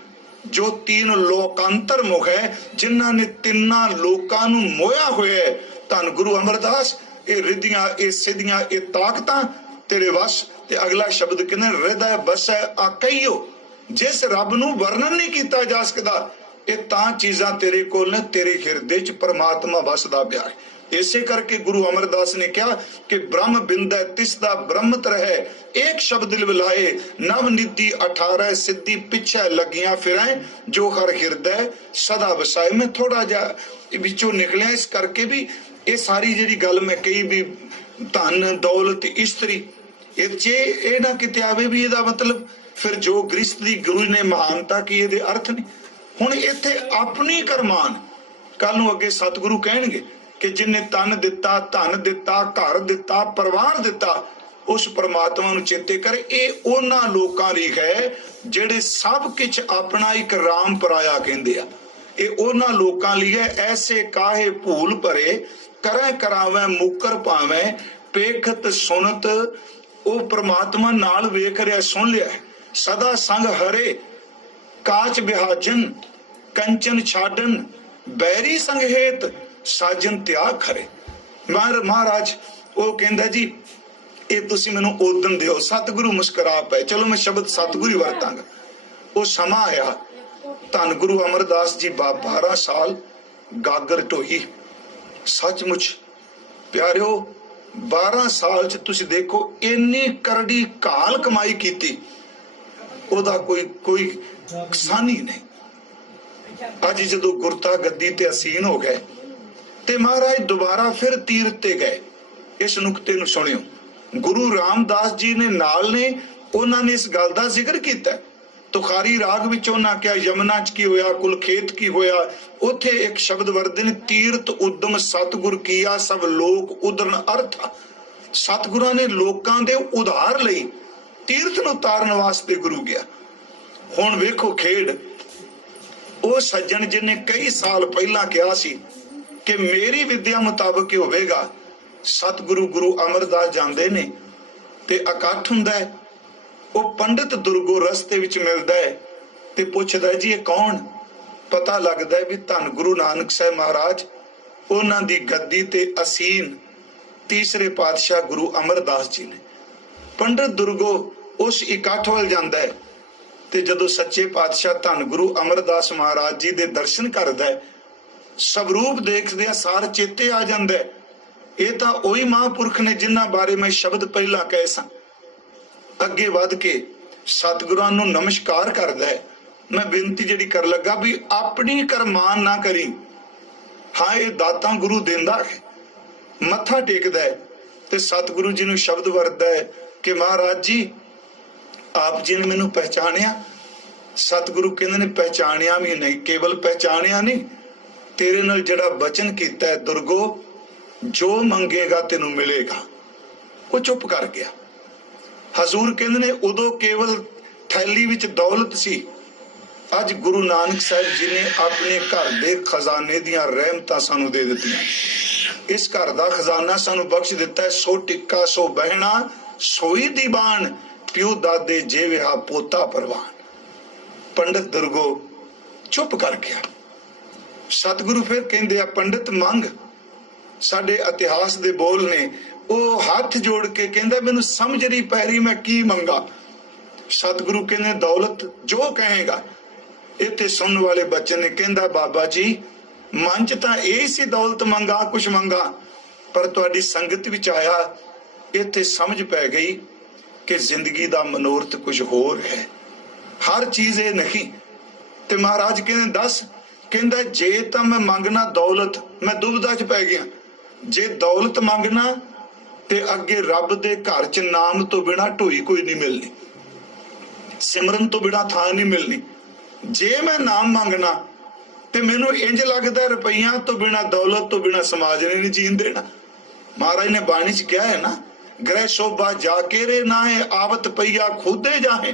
ਜੋ ਤੀਨ ਲੋਕਾਂਤਰ ਮੁਖ ਹੈ, ਜਿਨ੍ਹਾਂ ਨੇ ਤਿੰਨਾਂ ਲੋਕਾਂ ਨੂੰ ਮੋਇਆ ਹੋਇਆ ਹੈ। ਧੰਨ ਗੁਰੂ ਅਮਰਦਾਸ, ਇਹ ਰਿੱਧੀਆਂ, ਇਹ ਸਿੱਧੀਆਂ, ਇਹ ਤਾਕਤਾਂ ਤੇਰੇ ਵਸ। ਤੇ ਅਗਲਾ ਸ਼ਬਦ ਕਹਿੰਦੇ ਰਿਧੈ ਬਸੈ ਆਕਈਓ, ਜਿਸ ਰੱਬ ਨੂੰ ਵਰਣਨ ਨਹੀਂ ਕੀਤਾ ਜਾ ਸਕਦਾ। ਇਹ ਤਾਂ ਚੀਜ਼ਾਂ ਤੇਰੇ ਕੋਲ ਨੇ, ਤੇਰੇ ਹਿਰਦੇ 'ਚ ਪਰਮਾਤਮਾ ਵਸਦਾ ਪਿਆ ਹੈ। ਇਸੇ ਕਰਕੇ ਗੁਰੂ ਅਮਰਦਾਸ ਨੇ ਕਿਹਾ ਕਿ ਬ੍ਰਹਮ ਬਿੰਦੈ ਤਿਸ ਦਾ ਬ੍ਰਹਮਤ ਰਹੈ, ਇੱਕ ਸ਼ਬਦ ਲਿਵਲਾਏ ਨਵ ਨਿਧੀ 18 ਸਿੱਧੀ ਪਿੱਛੇ ਲੱਗੀਆਂ ਫਿਰੈ ਜੋ ਹਰ ਹਿਰਦੈ ਸਦਾ ਵਸਾਏ। ਮੈਂ ਥੋੜਾ ਜਿਹਾ ਵਿੱਚੋਂ ਨਿਕਲਿਆ ਇਸ ਕਰਕੇ ਵੀ ਇਹ ਸਾਰੀ ਜਿਹੜੀ ਗੱਲ ਮੈਂ ਕਹੀ ਵੀ ਧਨ ਦੌਲਤ ਇਸਤਰੀ, ਇਹ ਨਾ ਕਿਤੇ ਆਵੇ ਵੀ ਇਹਦਾ ਮਤਲਬ ਫਿਰ ਜੋ ਗ੍ਰਸਤ ਦੀ ਗੁਰੂ ਨੇ ਮਹਾਨਤਾ ਕੀ, ਇਹਦੇ ਅਰਥ ਨਹੀਂ। ਹੁਣ ਇੱਥੇ ਆਪਣੀ ਕਰਮਾਨ, ਕੱਲ ਨੂੰ ਅੱਗੇ ਸਤਿਗੁਰੂ ਕਹਿਣਗੇ ਕਿ ਜਿਨੇ ਤਨ ਦਿੱਤਾ, ਧਨ ਦਿੱਤਾ, ਘਰ ਦਿੱਤਾ, ਪਰਿਵਾਰ ਦਿੱਤਾ, ਉਸ ਪਰਮਾਤਮਾ ਨੂੰ ਚੇਤੇ ਕਰੇ। ਇਹ ਉਹਨਾਂ ਲੋਕਾਂ ਲਈ ਹੈ ਜਿਹੜੇ ਸਭ ਕੁਝ ਆਪਣਾ ਇੱਕ ਰਾਮ ਪਰਾਇਆ ਕਹਿੰਦੇ ਆ। ਇਹ ਉਹਨਾਂ ਲੋਕਾਂ ਲਈ ਹੈ ਐਸੇ ਕਾਹੇ ਭੂਲ ਭਰੇ ਕਰੈ ਕਰਾਵੇਂ ਮੁਕਰ ਪਾਵੇਂ ਪੇਖਤ ਸੁਨਤ। ਉਹ ਪਰਮਾਤਮਾ ਨਾਲ ਵੇਖ ਰਿਹਾ, ਸੁਣ ਲਿਆ। ਸਦਾ ਸੰਗ ਹਰੇ ਕਾਚ ਬਿਹਾਜਨ ਕੰਚਨ ਛਾਡਨ ਬੈਰੀ ਸੰਗ ਹੇਤ ਸਾਜਨ ਤਿਆਗ ਖਰੇ। ਮਹਾਰਾਜ ਉਹ ਕਹਿੰਦਾ ਜੀ ਇਹ ਤੁਸੀਂ ਮੈਨੂੰ ਉਦਨ ਦਿਓ। ਸਤਿਗੁਰੂ ਮੁਸਕਰਾ ਪਏ। ਚਲੋ ਮੈਂ ਸ਼ਬਦ ਸਤਿਗੁਰੂ ਹੀ ਵਰਤਾਂਗਾ। ਉਹ ਸਮਾਂ ਆਇਆ, ਧੰਨ ਗੁਰੂ ਅਮਰਦਾਸ ਜੀ 12 ਸਾਲ ਗਾਗਰ ਢੋਈ। ਸੱਚਮੁੱਚ ਪਿਆਰਿਓ, 12 ਸਾਲ 'ਚ ਤੁਸੀਂ ਦੇਖੋ ਇੰਨੀ ਕਰੜੀ ਕਾਲ ਕਮਾਈ ਕੀਤੀ, ਉਹਦਾ ਕੋਈ ਸਾਨੀ ਨਹੀਂ। ਅੱਜ ਜਦੋਂ ਗੁਰਤਾ ਗੱਦੀ ਤੇ ਅਸੀਨ ਹੋ ਗਏ ਤੇ ਮਹਾਰਾਜ ਦੁਬਾਰਾ ਫਿਰ ਤੀਰਥ ਤੇ ਗਏ। ਇਸ ਨੁਕਤੇ ਨੂੰ ਸੁਣਿਓ, ਗੁਰੂ ਰਾਮਦਾਸ ਜੀ ਨੇ ਨਾਲ ਨੇ, ਉਹਨਾਂ ਨੇ ਇਸ ਗੱਲ ਦਾ ਜ਼ਿਕਰ ਕੀਤਾ। ਤੁਖਾਰੀ ਰਾਗ ਵਿੱਚ ਉਹਨਾਂ ਕਿਹਾ ਯਮਨਾ 'ਚ ਕੀ ਹੋਇਆ, ਕੁਲਖੇਤ ਕੀ ਹੋਇਆ। ਉੱਥੇ ਇੱਕ ਸ਼ਬਦ ਵਰਤੇ ਨੇ ਤੀਰਥ ਉਦਮ ਸਤਿਗੁਰ ਕੀਆ ਸਭ ਲੋਕ ਉਦਰਨ ਅਰਥ। ਸਤਿਗੁਰਾਂ ਨੇ ਲੋਕਾਂ ਦੇ ਉਧਾਰ ਲਈ ਤੀਰਥ ਨੂੰ ਤਾਰਨ ਵਾਸਤੇ ਗੁਰੂ ਗਿਆ। ਹੁਣ ਵੇਖੋ ਖੇਡ, ਉਹ ਸੱਜਣ ਜਿਹਨੇ ਕਈ ਸਾਲ ਪਹਿਲਾਂ ਕਿਹਾ ਸੀ ਕਿ ਮੇਰੀ ਵਿਦਿਆ ਮੁਤਾਬਕ ਹੀ ਹੋਵੇਗਾ। ਸਤਿਗੁਰੂ ਗੁਰੂ ਅਮਰਦਾਸ ਜਾਂਦੇ ਨੇ ਤੇ ਇਕੱਠ ਹੁੰਦਾ ਹੈ। ਉਹ ਪੰਡਿਤ ਦੁਰਗੋ ਰਸਤੇ ਵਿੱਚ ਮਿਲਦਾ ਹੈ ਤੇ ਪੁੱਛਦਾ ਜੀ ਇਹ ਕੌਣ। ਪਤਾ ਲੱਗਦਾ ਵੀ ਧੰਨ ਗੁਰੂ ਨਾਨਕ ਸਾਹਿਬ ਮਹਾਰਾਜ, ਉਹਨਾਂ ਦੀ ਗੱਦੀ ਤੇ ਅਸੀਨ ਤੀਸਰੇ ਪਾਤਸ਼ਾਹ ਗੁਰੂ ਅਮਰਦਾਸ ਜੀ ਨੇ। ਪੰਡਿਤ ਦੁਰਗੋ ਉਸ ਇਕੱਠ ਵੱਲ ਜਾਂਦਾ ਹੈ ਤੇ ਜਦੋਂ ਸੱਚੇ ਪਾਤਸ਼ਾਹ ਧੰਨ ਗੁਰੂ ਅਮਰਦਾਸ ਮਹਾਰਾਜ ਜੀ ਦੇ ਦਰਸ਼ਨ ਕਰਦਾ ਹੈ, ਸਵਰੂਪ ਦੇਖਦਿਆਂ ਸਾਰ ਚੇਤੇ ਆ ਜਾਂਦਾ ਹੈ, ਇਹ ਤਾਂ ਉਹੀ ਮਹਾਂਪੁਰਖ ਨੇ ਜਿਨ੍ਹਾਂ ਬਾਰੇ ਮੈਂ ਸ਼ਬਦ ਪਹਿਲਾਂ ਕਹੇ ਸਾਂ। ਅੱਗੇ ਵੱਧ ਕੇ ਸਤਿਗੁਰਾਂ ਨੂੰ ਨਮਸਕਾਰ ਕਰਦਾ ਹੈ। ਮੈਂ ਬੇਨਤੀ ਜਿਹੜੀ ਕਰ ਲੱਗਾ ਵੀ ਆਪਣੀ ਕਰਮਾਨ ਨਾ ਕਰੀ, ਹਾਂ ਇਹ ਦਾਤਾਂ ਗੁਰੂ ਦਿੰਦਾ ਹੈ। ਮੱਥਾ ਟੇਕਦਾ ਹੈ ਤੇ ਸਤਿਗੁਰੂ ਜੀ ਨੂੰ ਸ਼ਬਦ ਵਰਤਦਾ ਹੈ ਕਿ ਮਹਾਰਾਜ ਜੀ ਆਪ ਜੀ ਨੇ ਮੈਨੂੰ ਪਹਿਚਾਣਿਆ। ਸਤਿਗੁਰੂ ਕਹਿੰਦੇ ਨੇ ਪਹਿਚਾਣਿਆ ਵੀ ਨਹੀਂ, ਕੇਵਲ ਪਹਿਚਾਣਿਆ ਨਹੀਂ, ਤੇਰੇ ਨਾਲ ਜਿਹੜਾ ਬਚਨ ਕੀਤਾ ਹੈ ਦੁਰਗੋ, ਜੋ ਮੰਗੇਗਾ ਤੈਨੂੰ ਮਿਲੇਗਾ। ਉਹ ਚੁੱਪ ਕਰ ਗਿਆ। ਹਜ਼ੂਰ ਕਹਿੰਦੇ ਨੇ ਉਦੋਂ ਕੇਵਲ ਥੈਲੀ ਵਿੱਚ ਦੌਲਤ ਸੀ, ਅੱਜ ਗੁਰੂ ਨਾਨਕ ਸਾਹਿਬ ਜੀ ਨੇ ਆਪਣੇ ਘਰ ਦੇ ਖਜ਼ਾਨੇ ਦੀਆਂ ਰਹਿਮਤਾਂ ਸਾਨੂੰ ਦੇ ਦਿੱਤੀਆਂ। ਇਸ ਘਰ ਦਾ ਖਜ਼ਾਨਾ ਸਾਨੂੰ ਬਖਸ਼ ਦਿੱਤਾ ਹੈ। ਸੋ ਟਿੱਕਾ ਸੋ ਬਹਿਣਾ ਸੋਈ ਦੀਵਾਨ, ਪਿਓ ਦਾਦੇ ਜੇ ਵਿਆਹ ਪੋਤਾ ਪਰਵਾਨ। ਪੰਡਤ ਦੁਰਗੋ ਚੁੱਪ ਕਰ ਗਿਆ। ਸਤਿਗੁਰੂ ਫਿਰ ਕਹਿੰਦੇ ਆ ਪੰਡਤ ਮੰਗ। ਸਾਡੇ ਇਤਿਹਾਸ ਦੇ ਬੋਲ ਨੇ। ਉਹ ਹੱਥ ਜੋੜ ਕੇ ਕਹਿੰਦਾ ਮੈਨੂੰ ਸਮਝ ਨਹੀਂ ਪੈ ਰਹੀ ਮੈਂ ਕੀ ਮੰਗਾ। ਸਤਿਗੁਰੂ ਕਹਿੰਦੇ ਦੌਲਤ ਜੋ ਕਹੇਗਾ। ਇੱਥੇ ਸੁਣਨ ਵਾਲੇ ਬੱਚੇ ਨੇ ਕਹਿੰਦਾ ਬਾਬਾ ਜੀ ਮਨ ਚ ਤਾਂ ਇਹ ਸੀ ਦੌਲਤ ਮੰਗਾ ਕੁਛ ਮੰਗਾ, ਪਰ ਤੁਹਾਡੀ ਸੰਗਤ ਵਿੱਚ ਆਇਆ ਇੱਥੇ ਸਮਝ ਪੈ ਗਈ ਕਿ ਜ਼ਿੰਦਗੀ ਦਾ ਮਨੋਰਥ ਕੁਝ ਹੋਰ ਹੈ, ਹਰ ਚੀਜ਼ ਇਹ ਨਹੀਂ। ਤੇ ਮਹਾਰਾਜ ਕਹਿੰਦੇ ਦੱਸ। ਕਹਿੰਦਾ ਜੇ ਤਾਂ ਮੈਂ ਮੰਗਣਾ ਦੌਲਤ, ਮੈਂ ਦੁਬਿਧਾ ਚ ਪੈ ਗਿਆ। ਜੇ ਦੌਲਤ ਮੰਗਣਾ ਤੇ ਅੱਗੇ ਰੱਬ ਦੇ ਘਰ ਚ ਨਾਮ ਤੋਂ ਬਿਨਾ ਢੋਈ ਕੋਈ ਨਹੀਂ ਮਿਲਣੀ, ਸਿਮਰਨ ਤੋਂ ਬਿਨਾ ਥਾਂ ਨਹੀਂ ਮਿਲਣੀ। ਜੇ ਮੈਂ ਨਾਮ ਮੰਗਣਾ ਤੇ ਮੈਨੂੰ ਇੰਜ ਲੱਗਦਾ ਰੁਪਈਆਂ ਤੋਂ ਬਿਨਾ ਦੌਲਤ ਤੋਂ ਬਿਨਾ ਸਮਾਜ ਨੇ ਨਹੀਂ ਜੀਣ ਦੇਣਾ। ਮਹਾਰਾਜ ਨੇ ਬਾਣੀ ਚ ਕਿਹਾ ਹੈ ਨਾ, ਗ੍ਰਹਿ ਸ਼ੋਭਾ ਜਾ ਕੇ ਰੇ ਨਾਹੇ, ਆਵਤ ਪਈਆ ਖੁਦੇ ਜਾਹੇ।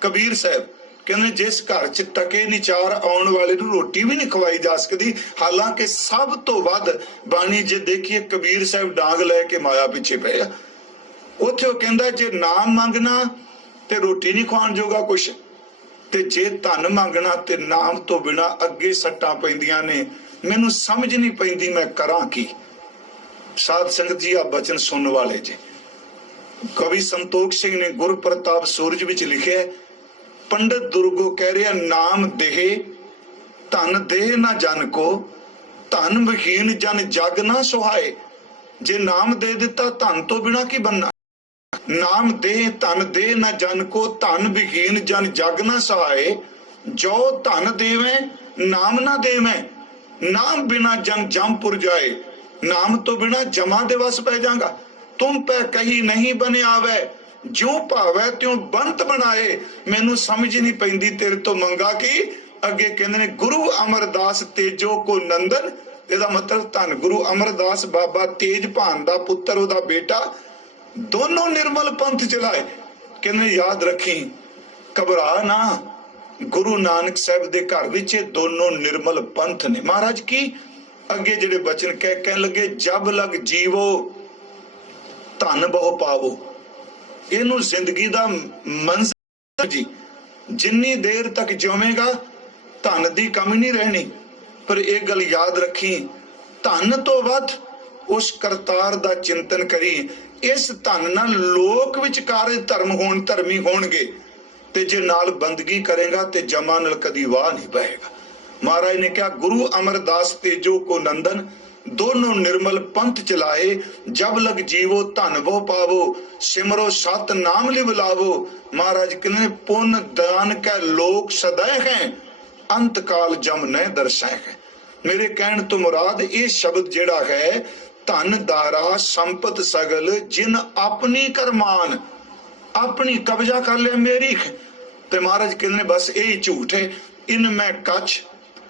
ਕਬੀਰ ਸਾਹਿਬ ਕਹਿੰਦੇ ਜਿਸ ਘਰ ਚ ਟਕੇ ਨਹੀਂ ਚਾਰ, ਆਉਣ ਵਾਲੇ ਨੂੰ ਰੋਟੀ ਵੀ ਨਹੀਂ ਖਵਾਈ ਜਾ ਸਕਦੀ। ਹਾਲਾਂਕਿ ਸਭ ਤੋਂ ਵੱਧ ਬਾਣੀ ਜੇ ਦੇਖੀਏ ਕਬੀਰ ਸਾਹਿਬ ਡਾਂਗ ਲੈ ਕੇ ਮਾਇਆ ਪਿੱਛੇ ਪਏ ਆ। ਉੱਥੇ ਉਹ ਕਹਿੰਦਾ ਜੇ ਨਾਮ ਮੰਗਣਾ ਤੇ ਰੋਟੀ ਨਹੀਂ ਖਵਾਉਣ ਜੋਗਾ ਕੁਛ, ਤੇ ਜੇ ਧਨ ਮੰਗਣਾ ਤੇ ਨਾਮ ਤੋਂ ਬਿਨਾ ਅੱਗੇ ਸੱਟਾਂ ਪੈਂਦੀਆਂ ਨੇ। ਮੈਨੂੰ ਸਮਝ ਨਹੀਂ ਪੈਂਦੀ ਮੈਂ ਕਰਾਂ ਕੀ। ਸਾਧ ਸੰਗਤ ਜੀ ਆ ਬਚਨ ਸੁਣਨ ਵਾਲੇ ਜੀ, ਕਵੀ ਸੰਤੋਖ ਸਿੰਘ ਨੇ ਗੁਰ ਪ੍ਰਤਾਪ ਸੂਰਜ ਵਿੱਚ ਲਿਖਿਆ, ਪੰਡਤ ਦੁਰਗੋ ਕਹਿ ਰਿਹਾ ਨਾਮ ਦੇਹ ਧਨ ਦੇਹ ਨਾ ਜਨ ਕੋ, ਧਨ ਵਿਹੀਨ ਜਨ ਜਗ ਨਾ ਸੁਹਾਏ। ਜੇ ਨਾਮ ਦੇ ਦਿੱਤਾ ਧਨ ਤੋਂ ਬਿਨਾ ਕੀ ਬੰਨਾ। ਨਾਮ ਦੇ ਧਨ ਦੇ ਨਾ ਜਨ ਕੋ, ਧਨ ਵਿਹੀਨ ਜਨ ਜਗ ਨਾ ਸਹਾਏ। ਜੋ ਧਨ ਦੇਵੇਂ ਨਾਮ ਨਾ ਦੇਵੇਂ, ਨਾਮ ਬਿਨਾ ਜਨ ਜਮਪੁਰ ਜਾਏ। ਨਾਮ ਤੋਂ ਬਿਨਾ ਜਮਾ ਦੇ ਵਸ ਪੈ ਜਾਗਾ। ਤੁਮ ਪੈ ਕਹੀ ਨਹੀਂ ਬਨੇ ਆਵੇ, ਜਿਉ ਭਾਵੈ ਤਿਉ ਬੰਤ ਬਣਾਏ। ਮੈਨੂੰ ਸਮਝ ਨਹੀਂ ਪੈਂਦੀ ਤੇਰੇ ਤੋਂ ਮੰਗਾ ਕੀ। ਅੱਗੇ ਕਹਿੰਦੇ ਨੇ ਗੁਰੂ ਅਮਰਦਾਸ ਤੇਜੋ ਕੋ ਨੰਦਨ। ਇਹਦਾ ਮਤਲਬ ਧੰਨ ਗੁਰੂ ਅਮਰਦਾਸ ਬਾਬਾ ਤੇਜ ਭਾਨ ਦਾ ਪੁੱਤਰ, ਉਹਦਾ ਬੇਟਾ, ਦੋਨੋਂ ਨਿਰਮਲ ਪੰਥ ਚਲਾਏ। ਕਹਿੰਦੇ ਯਾਦ ਰੱਖੀ ਘਬਰਾ ਨਾ, ਗੁਰੂ ਨਾਨਕ ਸਾਹਿਬ ਦੇ ਘਰ ਵਿੱਚ ਇਹ ਦੋਨੋਂ ਨਿਰਮਲ ਪੰਥ ਨੇ। ਮਹਾਰਾਜ ਕੀ ਅੱਗੇ ਜਿਹੜੇ ਬਚਨ ਕਹਿਣ ਲੱਗੇ, ਜਬ ਲਗ ਜੀਵੋ ਧਨ ਬਹੁ ਪਾਵੋ। ਇਹਨੂੰ ਜ਼ਿੰਦਗੀ ਦਾ ਮੰਜ਼ਿਲ ਜੀ, ਜਿੰਨੀ ਦੇਰ ਤੱਕ ਜਿਉਵੇਂਗਾ ਧਨ ਦੀ ਕਮੀ ਨਹੀਂ ਰਹਿਣੀ। ਪਰ ਇਹ ਗੱਲ ਯਾਦ ਰੱਖੀ ਧਨ ਤੋਂ ਵੱਧ ਉਸ ਕਰਤਾਰ ਦਾ ਚਿੰਤਨ ਕਰੀ। ਇਸ ਧਨ ਨਾਲ ਲੋਕ ਵਿੱਚ ਕਾਰਜ ਧਰਮੀ ਹੋਣਗੇ, ਤੇ ਜੇ ਨਾਲ ਬੰਦਗੀ ਕਰੇਗਾ ਤੇ ਜਮਾ ਨਾਲ ਕਦੀ ਵਾਹ ਨਹੀਂ ਪਏਗਾ। ਮਹਾਰਾਜ ਨੇ ਕਿਹਾ ਗੁਰੂ ਅਮਰਦਾਸ ਤੇਜੋ ਕੋ ਨੰਦਨ, ਦੋਨੋਂ ਨਿਰਮਲ ਪੰਥ ਚਲਾਏ। ਜਬ ਲਗ ਜੀਵੋ ਧਨ ਬਹੁ ਪਾਵੋ, ਸਿਮਰੋ ਸਤ ਨਾਮ ਲਿਵ ਲਾਵੋ। ਮਹਾਰਾਜ ਕਹਿੰਦੇ ਪੁੰਨ ਦਾਨ ਕੈ ਲੋਕ ਸदैव ਹੈ, ਅੰਤ ਕਾਲ ਜਮ ਨਹਿ ਦਰਸਾਏ ਹੈ। ਮੇਰੇ ਕਹਿਣ ਤੋਂ ਮੁਰਾਦ ਇਹ ਸ਼ਬਦ ਜਿਹੜਾ ਹੈ, ਧਨ ਦਾਰਾ ਸੰਪਤ ਸਗਲ ਜਿਨ ਆਪਣੀ ਕਰਮਾਨ, ਆਪਣੀ ਕਬਜ਼ਾ ਕਰ ਲਿਆ ਮੇਰੀ। ਤੇ ਮਹਾਰਾਜ ਕਹਿੰਦੇ ਨੇ ਬਸ ਇਹ ਝੂਠ ਹੈ। ਇਨ ਮੈਂ ਕੱਚ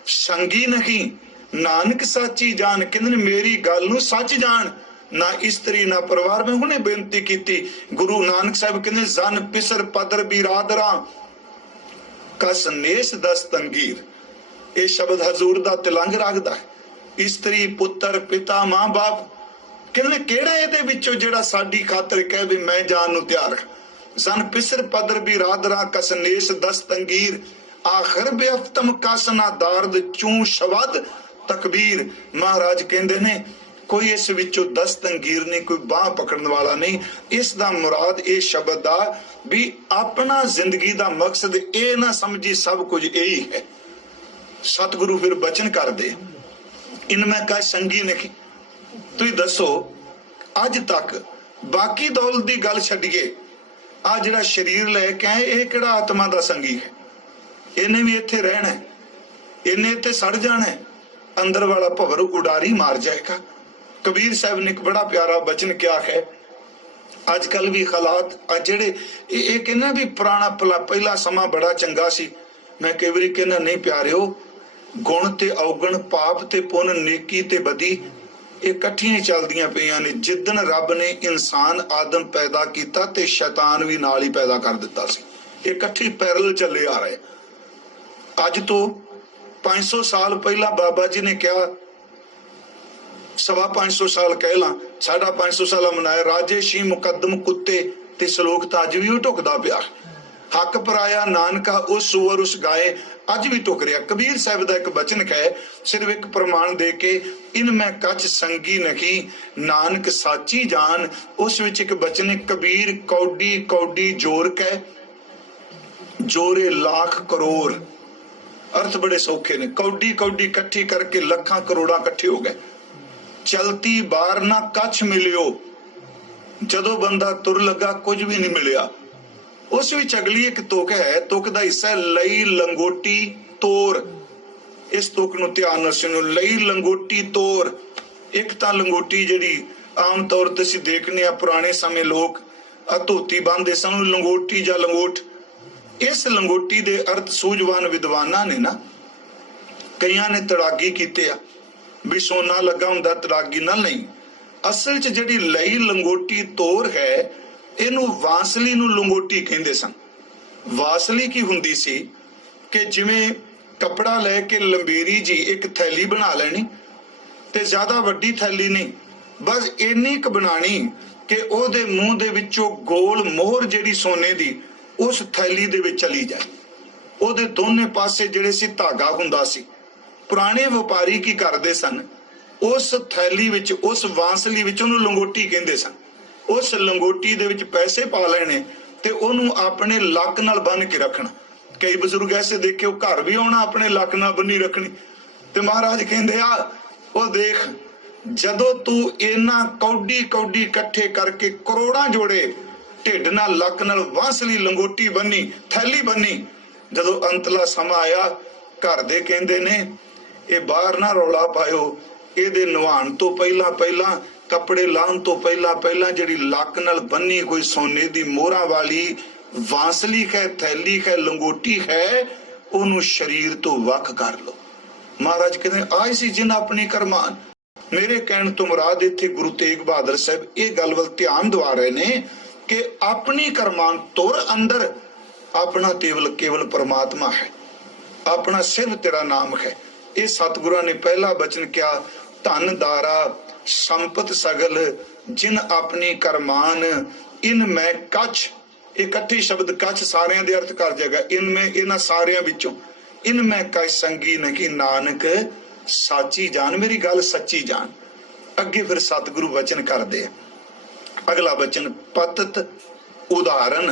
ਸੰਗੀ ਨਹੀਂ, ਨਾਨਕ ਸਾਚੀ ਜਾਣ। ਕਹਿੰਦੇ ਨੇ ਮੇਰੀ ਗੱਲ ਨੂੰ ਸੱਚ ਜਾਣ, ਨਾ ਇਸਤਰੀ ਨਾ ਪਰਿਵਾਰ। ਮੈਂ ਹੁਣੇ ਬੇਨਤੀ ਕੀਤੀ, ਗੁਰੂ ਨਾਨਕ ਸਾਹਿਬ ਕਹਿੰਦੇ ਜਨ ਪਿਸਰ ਪਦਰ ਬਿਰਾਦਰਾ ਕਸ ਨੇਸ ਦਸ ਤੰਗੀਰ। ਇਹ ਸ਼ਬਦ ਹਜ਼ੂਰ ਦਾ ਤਿਲੰਗ ਰੱਖਦਾ ਹੈ। ਇਸਤਰੀ ਪੁੱਤਰ ਪਿਤਾ ਮਾਂ ਬਾਪ, ਕਹਿੰਦੇ ਕਿਹੜਾ ਇਹਦੇ ਵਿੱਚੋਂ ਜਿਹੜਾ ਸਾਡੀ ਖਾਤਰ ਕਹੇ ਵੀ ਮੈਂ ਜਾਨ ਨੂੰ ਤਿਆਰ ਹਾਂ। ਜਨ ਪਿਸਰ ਪਦਰ ਬਿਰਾਦਰਾ ਕਸ ਨੇਸ ਦਸ ਤੰਗੀਰ, ਆਖਰ ਬੇਅਫਤਮ ਕਸ ਨਾ ਦਾਰਦ ਚੂ ਸ਼ਬਦ ਤਕਬੀਰ। ਮਹਾਰਾਜ ਕਹਿੰਦੇ ਨੇ कोई इस विचों दस्तंगीर नहीं, कोई बाह पकड़न वाला नहीं। इस दा मुराद ये शब्द दा भी अपना जिंदगी दा मकसद ये ना समझी सब कुछ यही है। सतगुरु फिर बचन कर दे, इनमें का संगी नहीं। तुम दसो अज तक बाकी दौलत की गल छड्डिए, आ जिहड़ा शरीर लैके आए ये किहड़ा आत्मा दा संगी है? इन्हें भी इत्थे रहना है, इन्हें इत्थे सड़ जाना है, अंदर वाला भवर उडारी मार जाएगा। कबीर साहब ने एक बड़ा प्यारा बचन क्या है, अजकल भी हालात जिहड़े ये कहना भी पुराना पहला समा बड़ा चंगा सी। मैं कई बारी कहना नहीं प्यारिओ, गुण ते अवगुण, पाप ते पुन, नेकी ते बदी इकट्ठियां चलदियां पईयां ने। जिद्दन रब ने इंसान आदम पैदा किया ते शैतान भी नाल ही पैदा कर दिता सी, इकट्ठी पैरल चले आ रहे। अज तो 500 साल पहला बाबा जी ने कहा, 525 साल कह ला, 550 साल मनाया, राजे शी मुकदम कुत्ते ते सलोक तो अज भी ढुकदा पिया। हक पराया नानका उस सुअर उस गाय, अज भी टुक रहा। कबीर साहब का एक बचन है, सिर्फ एक प्रमाण दे के, इनमें कच संगी नहीं नानक साची जान। उस विच एक बचन है, कबीर कौडी कौडी जोर कै जोरे लाख करोड़। अर्थ बड़े सौखे ने, कौडी कौडी इकट्ठी करके लखा करोड़ा इकट्ठे हो गए। चलती बार ना कछ मिलियो, जदों बंदा तुर लगा कुछ भी नहीं मिलिया। उस विच अगली एक तुक है, तुक दा हिस्सा है लई लंगोटी तोर। इस तुक नूं ध्यान नाल सुणो, लई लंगोटी तोर। एक तां लंगोटी जिहड़ी आम तौर ते असीं देखने आ, पुराने समय लोग धोती बांधे सन, लंगोटी जां लंगोट। इस लंगोटी दे अर्थ सूझवान विद्वानां ने ना, कईयां ने तड़ागी कीते आ भी सोना लगा हुंदा तड़ागी नाल नहीं। असल च जिहड़ी लई लंगोटी तोर है, ਇਹਨੂੰ ਵਾਂਸਲੀ ਨੂੰ ਲੰਗੋਟੀ ਕਹਿੰਦੇ ਸਨ। ਵਾਂਸਲੀ ਕੀ ਹੁੰਦੀ ਸੀ ਕਿ ਜਿਵੇਂ ਕੱਪੜਾ ਲੈ ਕੇ ਲੰਬੇਰੀ ਜੀ ਇੱਕ ਥੈਲੀ ਬਣਾ ਲੈਣੀ ਤੇ ਜ਼ਿਆਦਾ ਵੱਡੀ ਥੈਲੀ ਨਹੀਂ, ਬਸ ਇੰਨੀ ਕੁ ਬਣਾਣੀ ਕਿ ਉਹਦੇ ਮੂੰਹ ਦੇ ਵਿੱਚੋਂ ਗੋਲ ਮੋਹਰ ਜਿਹੜੀ ਸੋਨੇ ਦੀ ਉਸ ਥੈਲੀ ਦੇ ਵਿੱਚ ਚਲੀ ਜਾਏ। ਉਹਦੇ ਦੋਨੇ ਪਾਸੇ ਜਿਹੜੇ ਸੀ ਧਾਗਾ ਹੁੰਦਾ ਸੀ। ਪੁਰਾਣੇ ਵਪਾਰੀ ਕੀ ਕਰਦੇ ਸਨ, ਉਸ ਥੈਲੀ ਵਿੱਚ, ਉਸ ਵਾਂਸਲੀ ਵਿੱਚ, ਉਹਨੂੰ ਲੰਗੋਟੀ ਕਹਿੰਦੇ ਸਨ। उस लंगोटी दे विच पैसे पा लेने ते ओनू अपने लक नाल बन के रखना। कई बजुर्ग ऐसे देखे, घर भी आना अपने लक नाल बनी रखनी। ते महाराज कहंदे आ, ओ देख जदों तू इन्ना कौडी कौडी इकट्ठे करके करोड़ां जोड़े, ढिड नाल लक नाल वांसली लंगोटी बनी, थैली बनी, जदों अंतला समा आया, घर दे कहंदे ने ये बाहर ना रौला पायो, ਇਹਦੇ ਨਵਾਉਣ ਤੋਂ ਪਹਿਲਾਂ कपड़े लाने तो पहला जिहड़ी लक नाल बन्नी कोई सोने दी मोहरा वाली वांसली है, थैली है, लंगोटी है, ओनू शरीर तो वख कर लो। महाराज कहते आए सी जिन अपनी करमान। मेरे कहण तो मुराद इत्थे गुरु तेग बहादुर साहब ये गल वल ध्यान दवा रहे ने कि अपनी करमान तुर अंदर अपना केवल परमात्मा है, अपना सिर्फ तेरा नाम है। ये सतगुरां ने पहला बचन क्या, धन दारा संपत सगल जिन अपनी करमान, इनमें कछ, इकट्ठी शब्द कछ सारियां दे अर्थ कर जाएगा। इनमें, इन्हां सारियां विचों, इनमें कछ संगी नहीं नानक साची जान। मेरी गल सच्ची जान। अगे फिर सतगुरु वचन कर दे, अगला वचन पतत उदाहरण।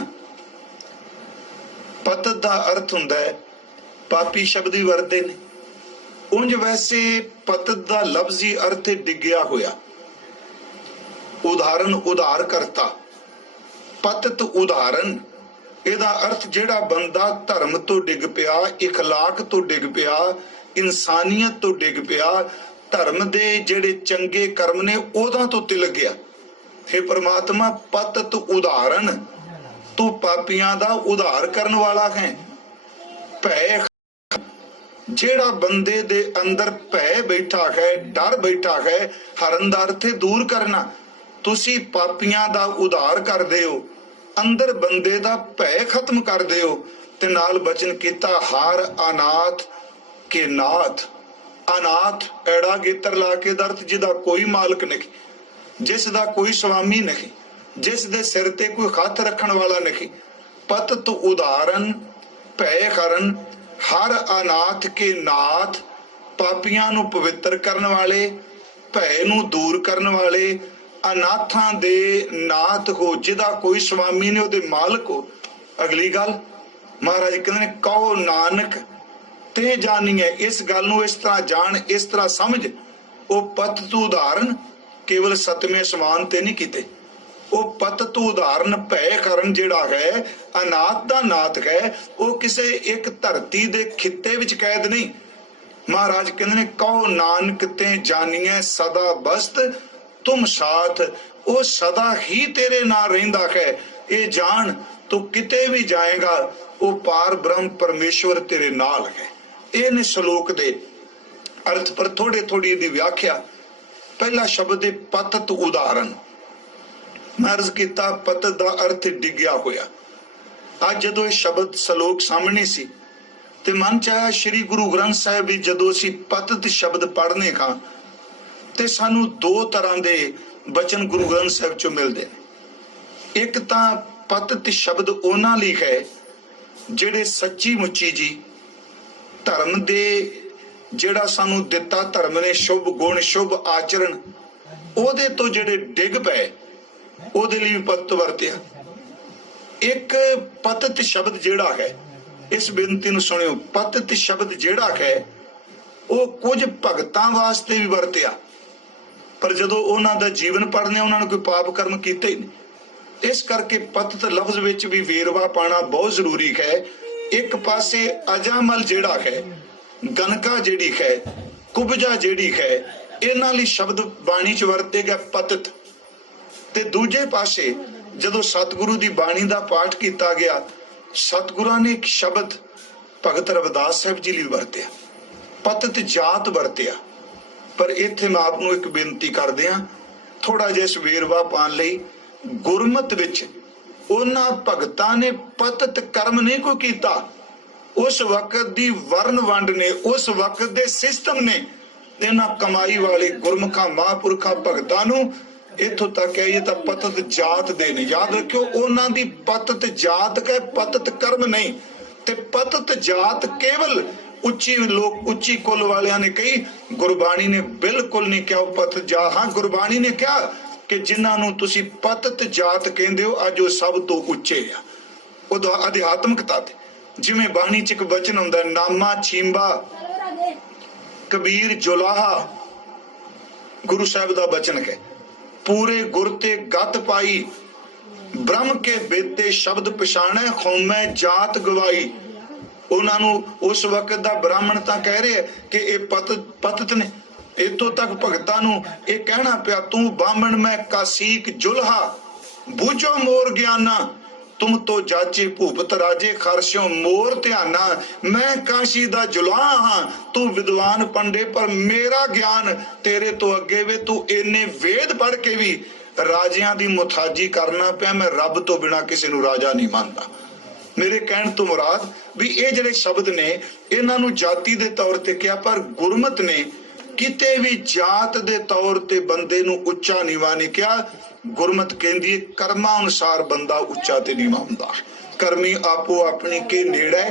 पतत दा अर्थ हुंदा है पापी शब्द भी वरते ने। उंज वैसे पतत दा लफ्जी अर्थ डिग्या होया, उदाहरण उधार करता। पतत उदाहरण ਇਹਦਾ अर्थ ਜਿਹੜਾ ਬੰਦਾ ਧਰਮ ਤੋਂ ਡਿੱਗ ਪਿਆ, इखलाक ਤੋਂ ਡਿੱਗ ਪਿਆ, ਇਨਸਾਨੀਅਤ ਤੋਂ ਡਿੱਗ ਪਿਆ, ਧਰਮ ਦੇ ਜਿਹੜੇ ਚੰਗੇ ਕਰਮ ਨੇ ਉਹਦਾ ਤੋਂ ਤਿਲ ਗਿਆ। हे परमात्मा पतत उदाहरण, तू पापियां दा उधार करन वाला है। भय, जेड़ा बंदे दे अंदर भय बैठा है, डर बैठा है, हरन दा अर्थ दूर करना। तुसी पापियां दा उधार कर दिओ, अंदर बंदे दा भय खत्म कर दिओ। ते नाल बचन कीता हार अनाथ के नाथ। अनाथ एड़ा गेतर ला के दर्थ जिदा कोई मालक नहीं, जिस दा कोई स्वामी नहीं, जिस दे सिर ते कोई हथ रखण वाला नहीं। पतत उदाहरण भय हरन, हर अनाथ के नाथ, पापियां नू पवित्र करन वाले, ਭੈ ਨੂੰ ਦੂਰ ਕਰਨ ਵਾਲੇ, ਅਨਾਥਾਂ ਦੇ ਨਾਥ ਹੋ, ਜਿਹਦਾ ਕੋਈ ਸਵਾਮੀ ਨੇ ਉਹਦੇ ਮਾਲਕ ਹੋ। ਅਗਲੀ ਗੱਲ ਮਹਾਰਾਜ ਕਹਿੰਦੇ ਨੇ ਕਹੋ ਨਾਨਕ ਤੇ ਜਾਣੀਏ। ਇਸ ਗੱਲ ਨੂੰ ਇਸ ਤਰ੍ਹਾਂ ਜਾਣ, ਇਸ ਤਰ੍ਹਾਂ ਸਮਝ। ਉਹ ਪਤ ਤੂੰ ਉਦਾਹਰਨ ਕੇਵਲ ਸਤਵੇਂ ਸਮਾਨ ਤੇ ਨਹੀਂ ਕੀਤੇ। ਉਹ ਪਤ ਤੂੰ ਉਦਾਹਰਨ ਭੈ ਕਰਨ ਜਿਹੜਾ ਹੈ, ਅਨਾਥ ਦਾ ਨਾਥ ਹੈ, ਉਹ ਕਿਸੇ ਇੱਕ ਧਰਤੀ ਦੇ ਖਿੱਤੇ ਵਿੱਚ ਕੈਦ ਨਹੀਂ। ਮਹਾਰਾਜ ਕਹਿੰਦੇ ਨੇ ਕਹੋ ਨਾਨਕ ਤੇ ਜਾਣੀਏ ਸਦਾ ਬਸਤ ਤੁਮ ਸਾਥ। ਉਹ ਸਦਾ ਹੀ ਤੇਰੇ ਨਾਲ ਰਹਿੰਦਾ ਹੈ। ਇਹ ਜਾਣ ਤੂੰ ਕਿਤੇ ਵੀ ਜਾਏਗਾ, ਉਹ ਪਾਰ ਬ੍ਰਹਮ ਪਰਮੇਸ਼ਵਰ ਤੇਰੇ ਨਾਲ ਹੈ। ਇਹ ਨੇ ਸ਼ਲੋਕ ਦੇ ਅਰਥ, ਪਰ ਥੋੜੀ ਥੋੜੀ ਦੀ ਵਿਆਖਿਆ। ਪਹਿਲਾ ਸ਼ਬਦ ਹੈ ਪਤਤ ਉਦਾਹਰਨ। ਮੈਂ ਅਰਜ਼ ਕੀਤਾ ਪਤਤ ਦਾ ਅਰਥ ਡਿੱਗਿਆ ਹੋਇਆ। ਅੱਜ ਜਦੋਂ ਇਹ ਸ਼ਬਦ ਸ਼ਲੋਕ ਸਾਹਮਣੇ ਸੀ ਤੇ ਮਨ ਚ ਆਇਆ ਸ਼੍ਰੀ ਗੁਰੂ ਗ੍ਰੰਥ ਸਾਹਿਬ ਵਿੱਚ ਜਦੋਂ ਅਸੀਂ ਪਤਤ ਸ਼ਬਦ ਪੜ੍ਹਨੇ ਖਾਂ ਤੇ ਸਾਨੂੰ ਦੋ ਤਰ੍ਹਾਂ ਦੇ ਬਚਨ ਗੁਰੂ ਗ੍ਰੰਥ ਸਾਹਿਬ ਚੋਂ ਮਿਲਦੇ ਨੇ। ਇੱਕ ਤਾਂ ਪਤਤ ਸ਼ਬਦ ਉਹਨਾਂ ਲਈ ਹੈ ਜਿਹੜੇ ਸੱਚੀ ਮੁੱਚੀ ਜੀ ਧਰਮ ਦੇ ਜਿਹੜਾ ਸਾਨੂੰ ਦਿੱਤਾ ਧਰਮ ਨੇ ਸ਼ੁਭ ਗੁਣ ਸ਼ੁਭ ਆਚਰਣ, ਉਹਦੇ ਤੋਂ ਜਿਹੜੇ ਡਿੱਗ ਪਏ, ਉਹਦੇ ਲਈ ਵੀ ਪਤਤ ਵਰਤਿਆ। ਇੱਕ ਪਤਤ ਸ਼ਬਦ ਜਿਹੜਾ ਹੈ, ਇਸ ਬੇਨਤੀ ਨੂੰ ਸੁਣਿਓ, ਪਤਤ ਸ਼ਬਦ ਜਿਹੜਾ ਹੈ ਉਹ ਕੁਝ ਭਗਤਾਂ ਵਾਸਤੇ ਵੀ ਵਰਤਿਆ, ਪਰ ਜਦੋਂ ਉਹਨਾਂ ਦਾ ਜੀਵਨ ਪੜ੍ਹਨੇ ਉਹਨਾਂ ਨੇ ਕੋਈ ਪਾਪ ਕਰਮ ਕੀਤੇ ਹੀ ਨਹੀਂ। ਇਸ ਕਰਕੇ ਪਤਤ ਲਫ਼ਜ਼ ਵਿੱਚ ਵੀ ਵੇਰਵਾ ਪਾਣਾ ਬਹੁਤ ਜ਼ਰੂਰੀ ਹੈ। ਇੱਕ ਪਾਸੇ ਅਜਾਮਲ ਜਿਹੜਾ ਹੈ, ਗਨਕਾ ਜਿਹੜੀ ਹੈ, ਕੁਬਜਾ ਜਿਹੜੀ ਹੈ, ਇਹਨਾਂ ਲਈ ਸ਼ਬਦ ਬਾਣੀ ਚ ਵਰਤੇ ਗਿਆ ਪਤਤ। ਤੇ ਦੂਜੇ ਪਾਸੇ ਜਦੋਂ ਸਤਿਗੁਰੂ ਦੀ ਬਾਣੀ ਦਾ ਪਾਠ ਕੀਤਾ ਗਿਆ, ਸਤਿਗੁਰਾਂ ਨੇ ਇੱਕ ਸ਼ਬਦ ਭਗਤ ਰਵਿਦਾਸ ਸਾਹਿਬ ਜੀ ਲਈ ਵਰਤਿਆ, ਪਤਤ ਜਾਤ ਵਰਤਿਆ। ਪਰ ਇੱਥੇ ਮੈਂ ਆਪ ਨੂੰ ਇੱਕ ਬੇਨਤੀ ਕਰਦੇ ਹਾਂ, ਥੋੜਾ ਜਿਹਾ ਇਸ ਵੇਰਵਾ ਪਾਉਣ ਲਈ। ਗੁਰਮਤ ਵਿੱਚ ਉਹਨਾਂ ਭਗਤਾਂ ਨੇ ਪਤਤ ਕਰਮ ਨਹੀਂ ਕੋਈ ਕੀਤਾ। ਉਸ ਵਕਤ ਦੀ ਵਰਨ ਵੰਡ ਨੇ, ਉਸ ਵਕਤ ਦੇ ਸਿਸਟਮ ਨੇ ਇਹਨਾਂ ਕਮਾਈ ਵਾਲੇ ਗੁਰਮੁਖਾਂ ਮਹਾਂਪੁਰਖਾਂ ਭਗਤਾਂ ਨੂੰ ਇੱਥੋਂ ਤੱਕ ਹੈ ਇਹ ਤਾਂ ਪਤਤ ਜਾਤ ਦੇ ਨੇ। ਯਾਦ ਰੱਖਿਓ, ਉਹਨਾਂ ਦੀ ਪਤਤ ਜਾਤ ਹੈ, ਪਤਤ ਕਰਮ ਨਹੀਂ। ਤੇ ਪਤਤ ਜਾਤ ਕੇਵਲ ਉੱਚੀ ਲੋਕ ਉੱਚੀ ਕੁੱਲ ਵਾਲਿਆਂ ਨੇ ਕਹੀ, ਗੁਰਬਾਣੀ ਨੇ ਬਿਲਕੁਲ ਨਹੀਂ ਕਿਹਾ ਉਹ ਪਤਤ ਜਾਤ। ਹਾਂ, ਗੁਰਬਾਣੀ ਨੇ ਕਿਹਾ ਕਿ ਜਿਨ੍ਹਾਂ ਨੂੰ ਤੁਸੀਂ ਪਤਤ ਜਾਤ ਕਹਿੰਦੇ ਹੋ ਅੱਜ ਉਹ ਸਭ ਤੋਂ ਉੱਚੇ ਆ। ਉਹ ਅਧਿਆਤਮਕਤਾ ਤੇ ਜਿਵੇਂ ਬਾਣੀ ਚ ਇੱਕ ਬਚਨ ਹੁੰਦਾ, ਨਾਮਾ ਛੀਂਬਾ ਕਬੀਰ ਜੁਲਾਹਾ, ਗੁਰੂ ਸਾਹਿਬ ਦਾ ਬਚਨ ਹੈ। ਪੂਰੇ ਗੁਰ ਤੇ ਗਤ ਪਾਈ, ਬ੍ਰਹਮ ਕੇ ਬੇਤੇ ਸ਼ਬਦ ਪਛਾਣੈ, ਖੌਮੈ ਜਾਤ ਗਵਾਈ। ਉਹਨਾਂ ਨੂੰ ਉਸ ਵਕਤ ਦਾ ਬ੍ਰਾਹਮਣ ਤਾਂ ਕਹਿ ਰਿਹਾ ਕਿ ਇਹ ਪਤਤ ਨੇ। ਇੱਥੋਂ ਤੱਕ ਭਗਤਾਂ ਨੂੰ ਇਹ ਕਹਿਣਾ ਪਿਆ, ਤੂੰ ਬਾਹਮਣ ਮੈਂ ਕਾਸੀਕ ਜੁਲਹਾ, ਬੂਝੋ ਮੋਰ ਗਿਆਨਾ, ਤੁਮ ਤੋ ਜਾਚੇ ਭੂਪਤ ਰਾਜੇ, ਖਰਸ਼ੋ ਮੋਰ ਧਿਆਨਾ। ਮੈਂ ਕਾਸ਼ੀ ਦਾ ਜੁਲਾ ਹਾਂ, ਤੂੰ ਵਿਦਵਾਨ ਪੰਡੇ, ਪਰ ਮੇਰਾ ਗਿਆਨ ਤੇਰੇ ਤੋਂ ਅੱਗੇ ਵੇ। ਤੂੰ ਇੰਨੇ ਵੇਦ ਪੜ੍ਹ ਕੇ ਵੀ ਰਾਜਿਆਂ ਦੀ ਮੁਥਾਜੀ ਕਰਨਾ ਪਿਆ। ਮੈਂ ਰੱਬ ਤੋਂ ਬਿਨਾ ਕਿਸੇ ਨੂੰ ਰਾਜਾ ਨਹੀਂ ਮੰਨਦਾ। ਮੇਰੇ ਕਹਿਣ ਤੋਂ ਮੁਰਾਦ ਵੀ ਇਹ ਜਿਹੜੇ ਸ਼ਬਦ ਨੇ ਇਹਨਾਂ ਨੂੰ ਜਾਤੀ ਦੇ ਤੌਰ ਤੇ ਕਿਹਾ, ਪਰ ਗੁਰਮਤ ਨੇ ਕਿਤੇ ਵੀ ਜਾਤ ਦੇ ਤੌਰ ਤੇ ਬੰਦੇ ਨੂੰ ਉੱਚਾ ਨੀਵਾਂ ਨਹੀਂ ਕਿਹਾ। ਗੁਰਮਤ ਕਹਿੰਦੀ ਹੈ ਕਰਮਾਂ ਅਨੁਸਾਰ ਬੰਦਾ ਉੱਚਾ ਤੇ ਨੀਵਾਂ ਹੁੰਦਾ। ਕਰਮੀ ਆਪੋ ਆਪਣੀ ਕੇ ਨੇੜੇ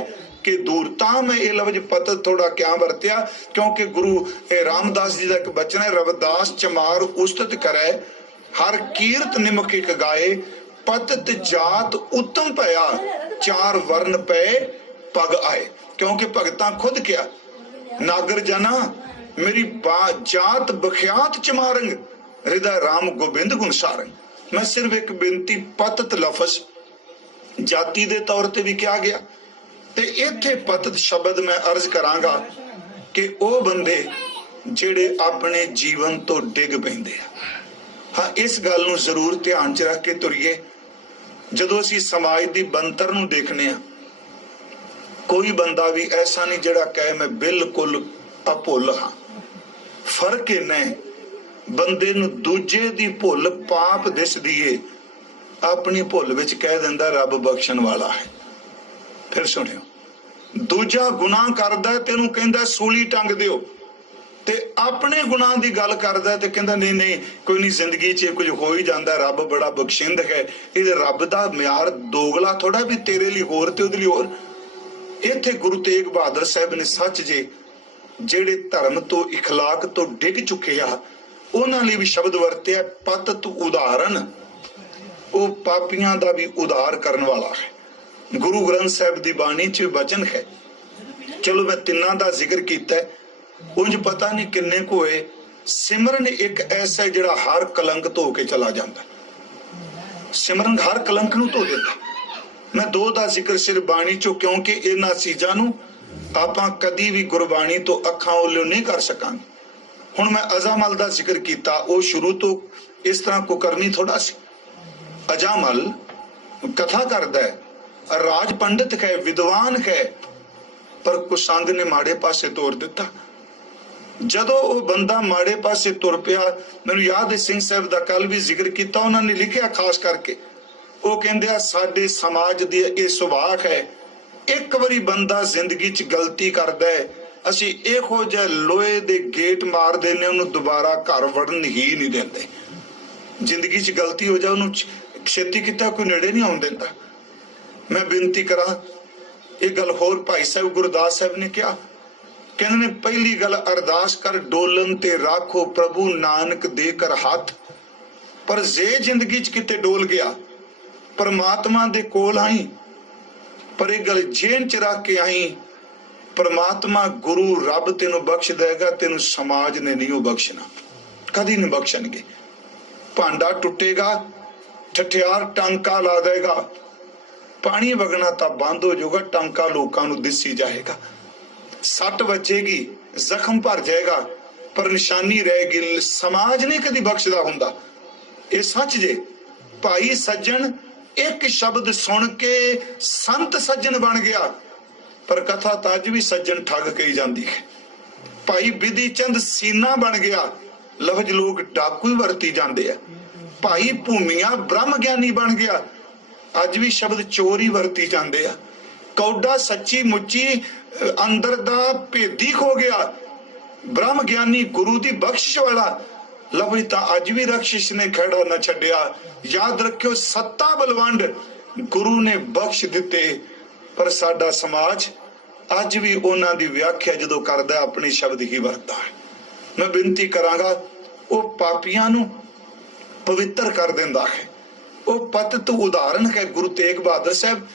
ਕਿ ਦੂਰ। ਤਾਂ ਮੈਂ ਇਹ ਲਫ਼ਜ਼ ਪਤਤ ਥੋੜਾ ਕਿਆ ਵਰਤਿਆ ਕਿਉਂਕਿ ਗੁਰੂ ਰਾਮਦਾਸ ਜੀ ਦਾ ਇੱਕ ਬਚਨ ਹੈ, ਰਵਿਦਾਸ ਚਮਾਰ ਉਸਤਤ ਕਰੈ, ਹਰ ਕੀਰਤ ਨਿਮਕ ਇੱਕ ਗਾਏ, ਪਤਤ ਜਾਤ ਉੱਤਮ ਭਇਆ, ਚਾਰ ਵਰਨ ਪਏ ਪਗ ਆਏ। ਕਿਉਂਕਿ ਭਗਤਾਂ ਖੁਦ ਕਿਹਾ, ਨਾਗਰ ਜਨਾ ਮੇਰੀ ਜਾਤ ਬਖਿਆਤ ਚਮਾਰੰਗ, ਹਿਰਦਾ ਰਾਮ ਗੋਬਿੰਦ ਗੁਣ ਸਾਰੰਗ। ਮੈਂ ਸਿਰਫ ਇੱਕ ਬੇਨਤੀ, ਪਤਤ ਲਫ਼ਜ਼ ਜਾਤੀ ਦੇ ਤੌਰ ਤੇ ਵੀ ਕਿਹਾ ਗਿਆ। ਤੇ ਇੱਥੇ ਪਤਤ ਸ਼ਬਦ ਮੈਂ ਅਰਜ਼ ਕਰਾਂਗਾ ਕਿ ਉਹ ਬੰਦੇ ਜਿਹੜੇ ਆਪਣੇ ਜੀਵਨ ਤੋਂ ਡਿੱਗ ਪੈਂਦੇ ਆ। ਹਾਂ, ਇਸ ਗੱਲ ਨੂੰ ਜ਼ਰੂਰ ਧਿਆਨ ਚ ਰੱਖ ਕੇ ਤੁਰੀਏ। ਜਦੋਂ ਅਸੀਂ ਸਮਾਜ ਦੀ ਬਣਤਰ ਨੂੰ ਦੇਖਨੇ ਆ, ਕੋਈ ਬੰਦਾ ਵੀ ਐਸਾ ਨਹੀਂ ਜਿਹੜਾ ਕਹੇ ਮੈਂ ਬਿਲਕੁਲ ਅਭੁੱਲ ਹਾਂ। ਫਰਕ ਇੰਨਾ ਹੈ, ਬੰਦੇ ਨੂੰ ਦੂਜੇ ਦੀ ਭੁੱਲ ਪਾਪ ਦਿਸਦੀ ਏ, ਆਪਣੀ ਭੁੱਲ ਵਿੱਚ ਕਹਿ ਦਿੰਦਾ ਰੱਬ ਬਖਸ਼ਣ ਵਾਲਾ ਹੈ। ਫਿਰ ਸੁਣਿਓ, ਦੂਜਾ ਗੁਨਾਹ ਕਰਦਾ ਤੈਨੂੰ ਕਹਿੰਦਾ ਸੂਲੀ ਟੰਗ ਦਿਓ, ਤੇ ਆਪਣੇ ਗੁਨਾਹ ਦੀ ਗੱਲ ਕਰਦਾ ਤੇ ਕਹਿੰਦਾ ਨਹੀਂ ਨਹੀਂ ਕੋਈ ਨਹੀਂ, ਜ਼ਿੰਦਗੀ 'ਚ ਕੁਝ ਹੋ ਹੀ ਜਾਂਦਾ, ਰੱਬ ਬੜਾ ਬਖਸ਼ਿੰਦ ਹੈ। ਇਹ ਰੱਬ ਦਾ ਮਿਆਰ ਦੋਗਲਾ ਥੋੜਾ ਵੀ ਤੇਰੇ ਲਈ ਹੋਰ ਤੇ ਉਹਦੇ ਲਈ ਹੋਰ। ਇੱਥੇ ਗੁਰੂ ਤੇਗ ਬਹਾਦਰ ਸਾਹਿਬ ਨੇ ਸੱਚ ਜੇ ਜਿਹੜੇ ਧਰਮ ਤੋਂ ਇਖਲਾਕ ਤੋਂ ਡਿੱਗ ਚੁੱਕੇ ਆ, ਉਹਨਾਂ ਲਈ ਵੀ ਸ਼ਬਦ ਵਰਤਿਆ ਪਤਿਤ ਉਦਾਹਰਨ। ਉਹ ਪਾਪੀਆਂ ਦਾ ਵੀ ਉਦਾਰ ਕਰਨ ਵਾਲਾ ਹੈ। ਗੁਰੂ ਗ੍ਰੰਥ ਸਾਹਿਬ ਦੀ ਬਾਣੀ 'ਚ ਵਚਨ ਹੈ। ਚਲੋ ਮੈਂ ਤਿੰਨਾਂ ਦਾ ਜ਼ਿਕਰ ਕੀਤਾ, ਉਂਝ ਪਤਾ ਨਹੀਂ ਕਿੰਨੇ ਕੁ ਹੋਏ। ਸਿਮਰਨ ਇੱਕ ਐਸਾ ਜਿਹੜਾ ਹਰ ਕਲੰਕ ਧੋ ਕੇ ਚਲਾ ਜਾਂਦਾ। ਸਿਮਰਨ ਹਰ ਕਲੰਕ ਨੂੰ ਧੋ ਦਿੰਦਾ। ਮੈਂ ਦੋ ਦਾ ਜ਼ਿਕਰ ਸਿਰਫ ਬਾਣੀ ਚੋਂ, ਕਿਉਂਕਿ ਇਹਨਾਂ ਚੀਜ਼ਾਂ ਨੂੰ ਆਪਾਂ ਕਦੀ ਵੀ ਗੁਰਬਾਣੀ ਤੋਂ ਅੱਖਾਂ ਓਲਿਓ ਨਹੀਂ ਕਰ ਸਕਾਂਗੇ। ਹੁਣ ਮੈਂ ਅਜਾਮਲ ਦਾ ਜ਼ਿਕਰ ਕੀਤਾ, ਉਹ ਸ਼ੁਰੂ ਤੋਂ ਇਸ ਤਰ੍ਹਾਂ ਕੁਕਰਨੀ ਥੋੜਾ ਸੀ। ਅਜਾਮਲ ਕਥਾ ਕਰਦਾ ਹੈ, ਰਾਜ ਪੰਡਿਤ ਹੈ, ਵਿਦਵਾਨ ਹੈ, ਪਰ ਕੁਸੰਗ ਨੇ ਮਾੜੇ ਪਾਸੇ ਤੋਰ ਦਿੱਤਾ। ਜਦੋਂ ਉਹ ਬੰਦਾ ਮਾੜੇ ਪਾਸੇ ਤੁਰ ਪਿਆ, ਮੈਨੂੰ ਯਾਦ ਹੈ ਸਿੰਘ ਸਾਹਿਬ ਦਾ ਕੱਲ ਵੀ ਜ਼ਿਕਰ ਕੀਤਾ, ਉਹਨਾਂ ਨੇ ਲਿਖਿਆ ਖਾਸ ਕਰਕੇ, ਉਹ ਕਹਿੰਦੇ ਆ ਸਾਡੇ ਸਮਾਜ ਦੀ ਇਹ ਸੁਭਾਅ ਹੈ, ਇੱਕ ਵਾਰੀ ਬੰਦਾ ਜ਼ਿੰਦਗੀ 'ਚ ਗਲਤੀ ਕਰਦਾ ਹੈ, ਅਸੀਂ ਇਹੋ ਜਿਹਾ ਲੋਹੇ ਦੇ ਗੇਟ ਮਾਰ ਦਿੰਦੇ, ਉਹਨੂੰ ਦੁਬਾਰਾ ਘਰ ਵੜਨ ਹੀ ਨਹੀਂ ਦਿੰਦੇ। ਜ਼ਿੰਦਗੀ 'ਚ ਗਲਤੀ ਹੋ ਜਾ, ਉਹਨੂੰ ਛੇਤੀ ਕੀਤਾ ਕੋਈ ਨੇੜੇ ਨਹੀਂ ਆਉਣ ਦਿੰਦਾ। ਮੈਂ ਬੇਨਤੀ ਕਰਾਂ, ਇਹ ਗੱਲ ਹੋਰ ਭਾਈ ਸਾਹਿਬ ਗੁਰਦਾਸ ਸਾਹਿਬ ਨੇ ਕਿਹਾ, ਕਹਿੰਦੇ ਨੇ ਪਹਿਲੀ ਗੱਲ ਅਰਦਾਸ ਕਰ ਡੋਲਨ ਤੇ ਰਾਖੋ ਪ੍ਰਭੂ ਨਾਨਕ ਦੇ ਕਰ ਹੱਥ। ਪਰ ਜੇ ਜ਼ਿੰਦਗੀ 'ਚ ਕਿਤੇ ਡੋਲ ਗਿਆ, ਪਰਮਾਤਮਾ ਦੇ ਕੋਲ ਆਈ, ਪਰ ਇਹ ਗੱਲ ਜੇਨ 'ਚ ਰੱਖ ਕੇ ਆਈ, ਪਰਮਾਤਮਾ ਗੁਰੂ ਰੱਬ ਤੈਨੂੰ ਬਖਸ਼ ਦੇਗਾ, ਤੈਨੂੰ ਸਮਾਜ ਨੇ ਨਹੀਂ ਉਹ ਬਖਸ਼ਣਾ, ਕਦੀ ਨਹੀਂ ਬਖਸ਼ਣਗੇ। ਭਾਂਡਾ ਟੁੱਟੇਗਾ, ਠਠਿਆਰ ਟਾਂਕਾ ਲਾ ਦੇਗਾ, ਪਾਣੀ ਵਗਣਾ ਤਾਂ ਬੰਦ ਹੋ ਜਾਊਗਾ, ਟਾਂਕਾ ਲੋਕਾਂ ਨੂੰ ਦਿਸੀ ਜਾਏਗਾ, ਸੱਟ ਵੱਜੇਗੀ, ਜ਼ਖਮ ਭਰ ਜਾਏਗਾ, ਪਰ ਨਿਸ਼ਾਨੀ ਰਹੇਗੀ। ਸਮਾਜ ਨਹੀਂ ਕਦੀ ਬਖਸ਼ਦਾ ਹੁੰਦਾ, ਇਹ ਸੱਚ ਜੇ। ਭਾਈ ਸੱਜਣ ਇੱਕ ਸ਼ਬਦ ਸੁਣ ਕੇ ਸੰਤ ਸੱਜਣ ਬਣ ਗਿਆ, ਪਰ ਕਥਾ ਤਾਂ ਅੱਜ ਵੀ ਸੱਜਣ ਠੱਗ ਕਹੀ ਜਾਂਦੀ ਹੈ। ਭਾਈ ਬਿਧੀ ਚੰਦ ਸੀਨਾ ਬਣ ਗਿਆ, ਲਫ਼ਜ਼ ਲੋਕ ਡਾਕੂ ਹੀ ਵਰਤੀ ਜਾਂਦੇ ਆ। ਭਾਈ ਭੂਮੀਆ ਬ੍ਰਹਮ ਗਿਆਨੀ ਬਣ ਗਿਆ, ਅੱਜ ਵੀ ਸ਼ਬਦ ਚੋਰ ਹੀ ਵਰਤੀ ਜਾਂਦੇ ਆ। ਕੌਡਾ ਸੱਚੀ ਮੁੱਚੀ ਅੰਦਰ ਦਾ ਭੇਦੀ ਖੋ ਗਿਆ, ਬ੍ਰਹਮ ਗਿਆਨੀ ਗੁਰੂ ਦੀ ਬਖਸ਼ਿਸ਼ ਵਾਲਾ ਲਫ਼ਜ਼ ਤਾਂ ਅੱਜ ਵੀ ਰਖਸ਼ਿਸ਼ ਨੇ ਖੜਾ ਨਾ ਛੱਡਿਆ। ਯਾਦ ਰੱਖਿਓ, ਸੱਤਾ ਬਲਵੰਡ ਗੁਰੂ ਨੇ ਬਖਸ਼ ਦਿੱਤੇ, ਪਰ ਸਾਡਾ ਸਮਾਜ ਅੱਜ ਵੀ ਉਹਨਾਂ ਦੀ ਵਿਆਖਿਆ ਜਦੋਂ ਕਰਦਾ ਆਪਣੀ ਸ਼ਬਦ ਹੀ ਵਰਤਦਾ ਹੈ। ਮੈਂ ਬੇਨਤੀ ਕਰਾਂਗਾ, ਉਹ ਪਾਪੀਆਂ ਨੂੰ ਪਵਿੱਤਰ ਕਰ ਦਿੰਦਾ ਹੈ। ਉਹ ਪਤਿਤ ਉਦਾਹਰਨ ਹੈ। ਗੁਰੂ ਤੇਗ ਬਹਾਦਰ ਸਾਹਿਬ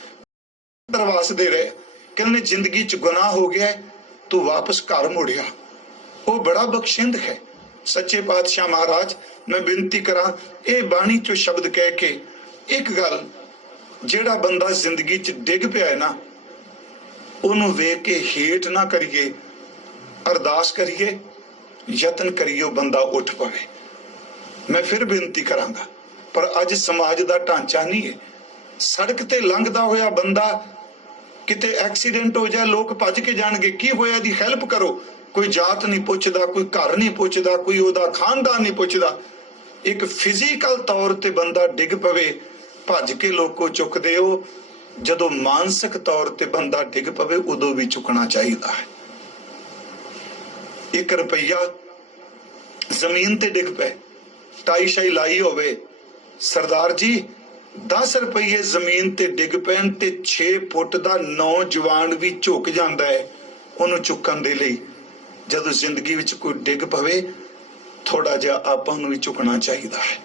ਦਰਵਾਸਦੇ ਰਹੇ, ਕਹਿੰਦੇ ਜ਼ਿੰਦਗੀ 'ਚ ਗੁਨਾਹ ਹੋ ਗਿਆ, ਤੂੰ ਵਾਪਸ ਘਰ ਮੁੜਿਆ, ਉਹ ਬੜਾ ਬਖਸ਼ਿੰਦ ਹੈ। ਸੱਚੇ ਪਾਤਸ਼ਾਹ ਮਹਾਰਾਜ, ਮੈਂ ਬੇਨਤੀ ਕਰਾਂ, ਇਹ ਬਾਣੀ 'ਚੋਂ ਸ਼ਬਦ ਕਹਿ ਕੇ ਇੱਕ ਗੱਲ, ਜਿਹੜਾ ਬੰਦਾ ਜ਼ਿੰਦਗੀ 'ਚ ਡਿੱਗ ਪਿਆ ਹੈ ਨਾ, ਉਹਨੂੰ ਵੇਖ ਕੇ ਹੇਠ ਨਾ ਕਰੀਏ, ਅਰਦਾਸ ਕਰੀਏ, ਯਤਨ ਕਰੀਏ ਉਹ ਬੰਦਾ ਉੱਠ ਪਵੇ। ਮੈਂ ਫਿਰ ਬੇਨਤੀ ਕਰਾਂਗਾ, ਪਰ ਅੱਜ ਸਮਾਜ ਦਾ ਢਾਂਚਾ ਨਹੀਂ ਹੈ। ਸੜਕ ਤੇ ਲੰਘਦਾ ਹੋਇਆ ਬੰਦਾ ਕਿਤੇ ਐਕਸੀਡੈਂਟ ਹੋ ਜਾਏ, ਲੋਕ ਭੱਜ ਕੇ ਜਾਣਗੇ, ਕੀ ਹੋਇਆ, ਇਹਦੀ ਹੈਲਪ ਕਰੋ। ਕੋਈ ਜਾਤ ਨਹੀਂ ਪੁੱਛਦਾ, ਕੋਈ ਘਰ ਨਹੀਂ ਪੁੱਛਦਾ, ਕੋਈ ਉਹਦਾ ਖਾਨਦਾਨ ਨਹੀਂ ਪੁੱਛਦਾ। ਇੱਕ ਫਿਜ਼ੀਕਲ ਤੌਰ ਤੇ ਬੰਦਾ ਡਿੱਗ ਪਵੇ, ਭੱਜ ਕੇ ਲੋਕੋ ਚੁੱਕਦੇ ਹੋ। ਜਦੋਂ ਮਾਨਸਿਕ ਤੌਰ ਤੇ ਬੰਦਾ ਡਿੱਗ ਪਵੇ, ਉਦੋਂ ਵੀ ਚੁੱਕਣਾ ਚਾਹੀਦਾ ਹੈ। 1 ਰੁਪਈਆ ਜ਼ਮੀਨ ਤੇ ਡਿੱਗ ਪਏ, ਟਾਈ ਸ਼ਾਈ ਲਾਈ ਹੋਵੇ, ਸਰਦਾਰ ਜੀ 10 ਰੁਪਈਏ ਜ਼ਮੀਨ ਤੇ ਡਿੱਗ ਪੈਣ ਤੇ 6 ਫੁੱਟ ਦਾ ਨੌਜਵਾਨ ਵੀ ਝੁਕ ਜਾਂਦਾ ਹੈ ਉਹਨੂੰ ਚੁੱਕਣ ਦੇ ਲਈ। ਜਦੋਂ ਜ਼ਿੰਦਗੀ ਵਿੱਚ ਕੋਈ ਡਿੱਗ ਪਵੇ, ਥੋੜਾ ਜਿਹਾ ਆਪਾਂ ਨੂੰ ਵੀ ਝੁਕਣਾ ਚਾਹੀਦਾ ਹੈ,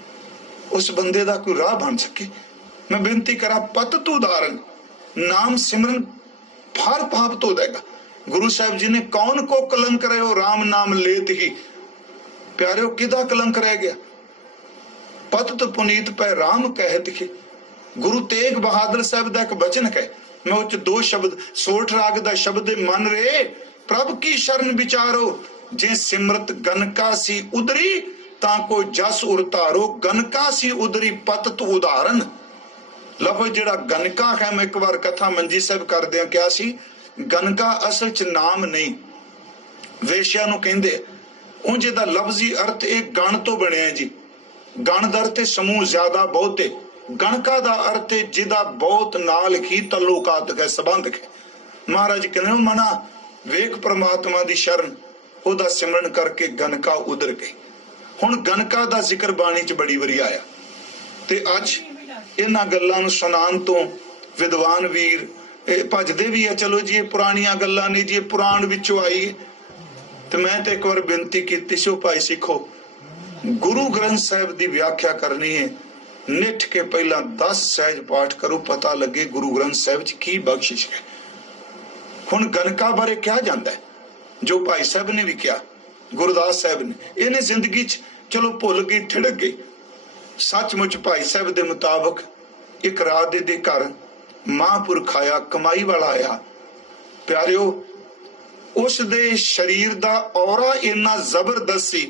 ਉਸ ਬੰਦੇ ਦਾ ਕੋਈ ਰਾਹ ਬਣ ਸਕੇ। ਮੈਂ ਬੇਨਤੀ ਕਰਾਂ, ਪਤਿਤ ਉਦਾਹਰਨ ਨਾਮ ਸਿਮਰਨ ਹਰ ਪਾਪ ਧੋ ਦੇਗਾ। ਗੁਰੂ ਸਾਹਿਬ ਜੀ ਨੇ ਕੌਣ ਕੋ ਕਲੰਕ ਰਹਿਓ ਰਾਮ ਨਾਮ ਲੇਤ ਹੀ। ਪਿਆਰਿਓ, ਕਿਹਦਾ ਕਲੰਕ ਰਹਿ ਗਿਆ? ਪਤਿਤ ਪੁਨੀਤ ਪੈ ਰਾਮ ਕਹਿਤ ਹੀ। ਗੁਰੂ ਤੇਗ ਬਹਾਦਰ ਸਾਹਿਬ ਦਾ ਇੱਕ ਬਚਨ ਹੈ, ਮੈਂ ਉਹ ਚ 2 ਸ਼ਬਦ, ਸੋਠ ਰਾਗ ਦਾ ਸ਼ਬਦ ਮਨ ਰੇ ਪ੍ਰਭ ਕੀ ਸ਼ਰਨ ਵਿਚਾਰੋ, ਜੇ ਸਿਮਰਤ ਗਨਕਾ ਸੀ ਉਦਰੀ ਤਾਂ ਕੋ ਜਸ ਉਰਤਾਰੋ। ਗਨਕਾ ਸੀ ਉਦਰੀ ਪਤਿਤ ਉਦਾਹਰਨ। ਲਫ਼ਜ਼ ਜਿਹੜਾ ਗਨਕਾ ਹੈ, ਮੈਂ ਇੱਕ ਵਾਰ ਕਥਾ ਮੰਜੀ ਸਾਹਿਬ ਕਰਦਿਆਂ ਕਿਹਾ ਸੀ, ਗਨਕਾ ਅਸਲ ਚ ਨਾਮ ਨਹੀਂ, ਵੇਸ਼ਿਆ ਨੂੰ ਕਹਿੰਦੇ। ਉਂਝ ਇਹਦਾ ਲਫ਼ਜ਼ੀ ਅਰਥ ਇਹ ਗਣ ਤੋਂ ਬਣਿਆ ਜੀ। ਗਣ ਦਾ ਅਰਥ ਸਮੂਹ, ਜ਼ਿਆਦਾ, ਬਹੁਤੇ। ਗਣਕਾ ਦਾ ਅਰਥ ਜਿਹਦਾ ਬਹੁਤ ਨਾਲ ਹੀ ਤਲੁਕਾਤ ਹੈ, ਸੰਬੰਧ ਹੈ। ਮਹਾਰਾਜ ਕਹਿੰਦੇ ਮਨਾ ਵੇਖ ਪ੍ਰਮਾਤਮਾ ਦੀ ਸ਼ਰਨ, ਉਹਦਾ ਸਿਮਰਨ ਕਰਕੇ ਗਨਕਾ ਉਧਰ ਗਈ। ਹੁਣ ਗਨਕਾ ਦਾ ਜ਼ਿਕਰ ਬਾਣੀ 'ਚ ਬੜੀ ਵਾਰੀ ਆਇਆ, ਤੇ ਅੱਜ ਇਹਨਾਂ ਗੱਲਾਂ ਨੂੰ ਸੁਣਾਉਣ ਤੋਂ ਵਿਦਵਾਨ ਵੀਰ ਇਹ ਭੱਜਦੇ ਵੀ ਆ, ਚਲੋ ਜੀ ਇਹ ਪੁਰਾਣੀਆਂ ਗੱਲਾਂ ਨੇ ਜੀ, ਇਹ ਪੁਰਾਣ ਵਿੱਚੋਂ ਆਈ। ਤੇ ਮੈਂ ਤੇ ਇੱਕ ਵਾਰ ਬੇਨਤੀ ਕੀਤੀ ਸੀ, ਉਹ ਭਾਈ ਸਿੱਖੋ गुरु ग्रंथ साहिब की व्याख्या करनी है, निठ के पहला 10 सहज पाठ करो, पता लगे गुरु ग्रंथ साहिब च की बख्शिश है। हुण गणका बारे क्या जांदा है, जो भाई साहब ने भी किया, गुरदास साहब ने, इन्हें जिंदगी च चलो भुल गई, ठिड़क गई। सचमुच भाई साहब के मुताबिक एक रात दे घर महापुरख आया, कमाई वाला आया। प्यारिओ, उस दे शरीर दा औरा इन्ना जबरदस्त सी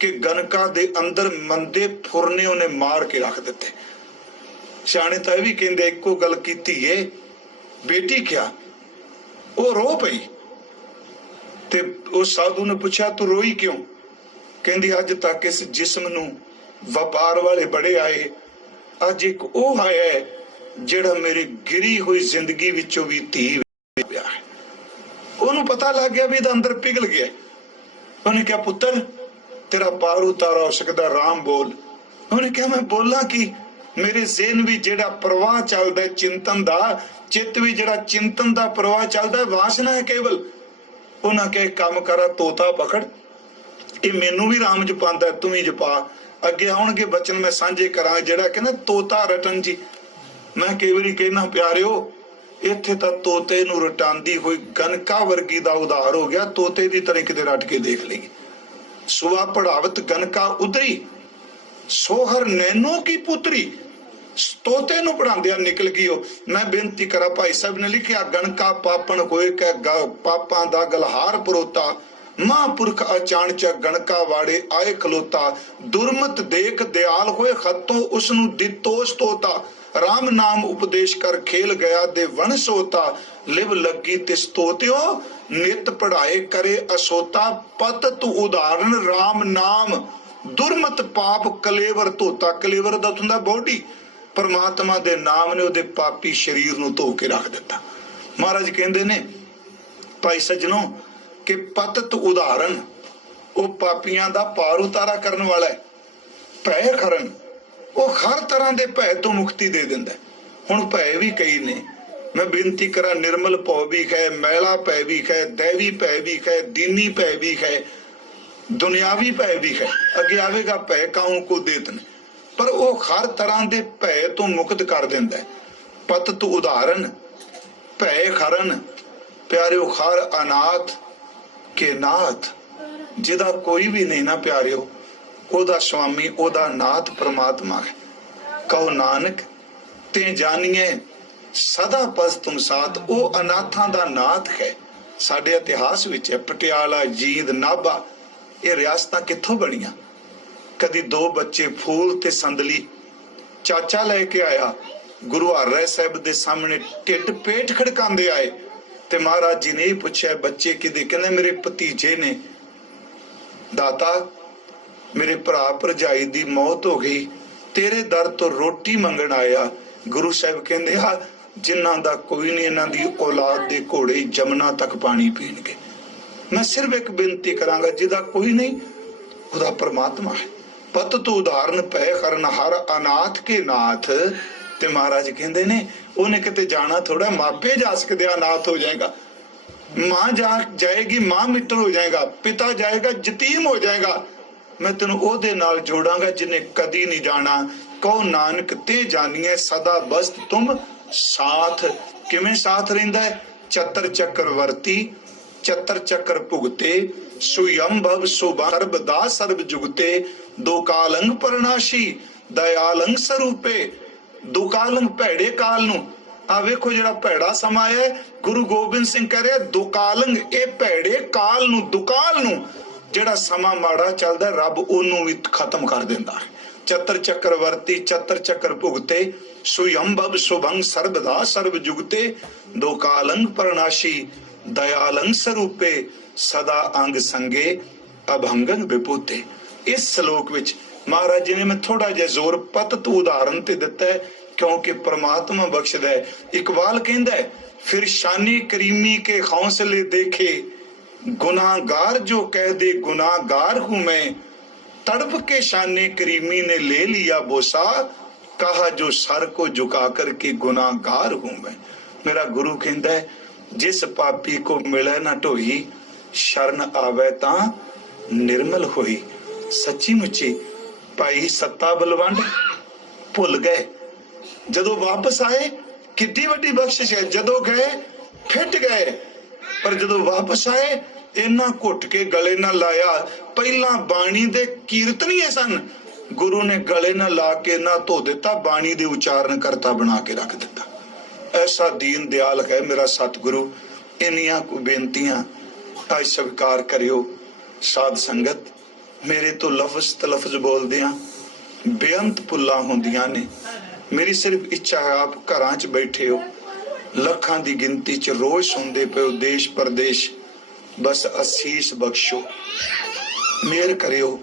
कि गणका दे अंदर मंदे फुरने उन्हें मार के रख दिते। सियाणे तां भी कहंदे इक्को गल कीती है, बेटी क्या? वो रो पई ते उस साधु ने पूछा तू रोई क्यों? कहंदी अज तक इस जिस्म नूं व्यापार वाले बड़े आए, अज एक वो आया है जिहड़ा मेरी गिरी हुई जिंदगी विचों भी धी पिया है। ओनू पता लग गया भी इहदा अंदर पिघल गया। उन्हें कहा पुत्र तेरा पार उतारा हो सकता, राम बोल। उन्हें कहा मैं बोला कि मेरे ज़हन भी जिहड़ा प्रवाह चलदा है चिंतन दा, चित्त भी जिहड़ा चिंतन दा प्रवाह चलदा है, वासना है केवल। उन्हें कहा काम करा, तोता पकड़, ये मैनू भी राम जपांदा है, तू भी जपा। अगे आउणगे बचन मैं सांझे करा, जिहड़ा कहना तोता रटन जी। मैं कई बारी कहना प्यारिओ, इत्थे तां तोते नूं रटांदी हुई गणका वर्गी दा उधार हो गया। तोते दी तरह किते रट के देख लईए। सुआ पढ़ावत गणका उतरी, सोहर नैनो की पुत्री, तोते नूं पढ़ांदिया निकल गई हो। मैं बेनती करा, भाई साहब ने लिखिया गणका पापन होए कै पापां दा गलहार परोता, महापुरख अचानचक गणका वाड़े आए खलोता, दुर्मत देख दयाल होए खतों उसनु दितोस तोता, राम नाम उपदेश कर खेल गया दे वंश होता, लिव लगी तिस तोत्यो नित पढ़ाए करे असोता, पत तु उदाहरण राम नाम दुर्मत पाप कलेवर धोता। कलेवर दा हुंदा बॉडी, परमात्मा दे नाम ने उहदे पापी शरीर नूं धो के रख दिता। महाराज कहंदे ने भाई सज्जनों कि पतत उदाहरण, वो पापियां दा पार उतारा करन वाला है। भय खरन, वो हर तरह के भय तो मुक्ति दे दिंदा है। हुण भय भी कई ने, मैं बेनती करा, निर्मल भय भी है, मैला भय भी है, दैवी भय भी है, दीनी भय भी है, दुनियावी भय भी है। अगे आवेगा भय काहू को देतन, पर वो हर तरह के भय तो मुक्त कर दिंदा है। पतत उदाहरण भय खरन, प्यारिओ हर अनाथ के नाथ, जिदा कोई भी नहीं ना प्यारिओ, ओदा स्वामी ओदा नाथ परमात्मा है। कहो नानक ते जानिए सदा पस तुम साथ, ओ अनाथां दा नाथ है। साडे इतिहास विच है पटियाला, जींद, नाभा, ये रियासतां कित्थों बणीਆਂ? कदी 2 बच्चे फूल ते संदली चाचा लेके आया, गुरु हरराय साहब दे सामने ढिड पेट खड़कांदे आए ते महाराज जी ने पूछा बच्चे किदे? कहंदे मेरे भतीजे ने। दाता मेरे भरा भरजाई दी मौत हो गई, तेरे दर तो रोटी मंगण आया। गुरु साहब कहंदे आ जिन्हां दा कोई नहीं, इन्हां दी औलाद दे घोड़े जमुना तक पानी पीणगे। मैं सिर्फ एक बेनती करांगा, जिदा कोई नहीं खुदा परमात्मा है। पत तो उदाहरण पै करन हर अनाथ के नाथ। ते महाराज कहंदे ने उन्हें किते जाना थोड़ा, मापे जा सकते अनाथ हो जाएगा, मां जा जाएगी मां मित्र हो जाएगा, पिता जाएगा यतीम हो जाएगा। मैं तेन ओदे नाल जोड़ांगा जिन्हें कदी नहीं जाना। कहो नानक ते जानिए सदा बस्त तुम साथ। किवें साथ रहिंदा है? चतर चक्रवर्ती चतर चक्र भुगते, सुयम भव सुबा सर्वदा सर्व जुगते, दो कालंग परनाशी दयालंग स्वरूपे। दुकालंग भैड़े काल नूं, आ वेखो जिहड़ा भैड़ा समा है, गुरु गोबिंद सिंह कह रहे दुकालंग, ए भैड़े काल नूं, दुकाल नूं जिहड़ा समा माड़ा चलदा रब ओनू भी खत्म कर दिंदा है। चतर चक्रवर्ती चतर चक्र भुगते, सुयंभव शुभंग सर्वदा सर्व जुगते, दो कालंग परनाशी दयालंग स्वरूपे, सदा अंग संगे अभंगन विभूते। इस श्लोक विच महाराज जी ने मैं थोड़ा जिहा जोर पतत उदाहरण ते दिता है, क्योंकि परमात्मा बख्शदा है। इकबाल कहंदा है फिर शानी करीमी के हौसले देखे, गुनाहगार जो कह दे गुनाहगार हूं मैं, तड़प के शाने करीमी ने ले लिया बोसा, कहा जो सर को झुका कर के गुनाहगार हूं मैं। मेरा गुरु कहंदा है जिस पापी को मिले ना ढोई, शरण आवे ता निर्मल होई। ਸੱਚੀ ਮੁੱਚੀ ਭਾਈ ਸੱਤਾ ਬਲਵੰਡ ਭੁੱਲ ਗਏ। ਜਦੋਂ ਵਾਪਸ ਆਏ ਕਿੱਡੀ ਵੱਡੀ ਬਖਸ਼ਿਸ਼ ਹੈ, ਜਦੋਂ ਗਏ ਫਿੱਟ ਗਏ, ਪਰ ਜਦੋਂ ਵਾਪਸ ਆਏ ਇਹਨਾਂ ਘੁੱਟ ਕੇ ਗਲੇ ਨਾਲ ਲਾਇਆ। ਪਹਿਲਾਂ ਬਾਣੀ ਦੇ ਕੀਰਤਨੀਏ ਸਨ, ਗੁਰੂ ਨੇ ਗਲੇ ਨਾਲ ਲਾ ਕੇ ਨਾ ਧੋ ਦਿੱਤਾ, ਬਾਣੀ ਦੇ ਉਚਾਰਨ ਕਰਤਾ ਬਣਾ ਕੇ ਰੱਖ ਦਿੱਤਾ। ਐਸਾ ਦੀਨ ਦਿਆਲ ਹੈ ਮੇਰਾ ਸਤਿਗੁਰੂ। ਇੰਨੀਆਂ ਕੁ ਬੇਨਤੀਆਂ ਅੱਜ ਸਵੀਕਾਰ ਕਰਿਓ। ਸਾਧ ਸੰਗਤ, ਮੇਰੇ ਤੋਂ ਲਫ਼ਜ਼ ਤਲਫ਼ਜ਼ ਬੋਲਦੇ ਆ ਬੇਅੰਤ ਭੁੱਲਾਂ ਹੁੰਦੀਆਂ ਨੇ। ਮੇਰੀ ਸਿਰਫ ਇੱਛਾ ਹੈ ਆਪ ਘਰਾਂ 'ਚ ਬੈਠੇ ਹੋ, ਲੱਖਾਂ ਦੀ ਗਿਣਤੀ 'ਚ ਰੋਜ਼ ਸੁਣਦੇ ਪਏ ਹੋ ਦੇਸ਼ ਪਰਦੇਸ਼, ਬਸ ਅਸੀਸ ਬਖਸ਼ੋ, ਮਿਹਰ ਕਰਿਓ।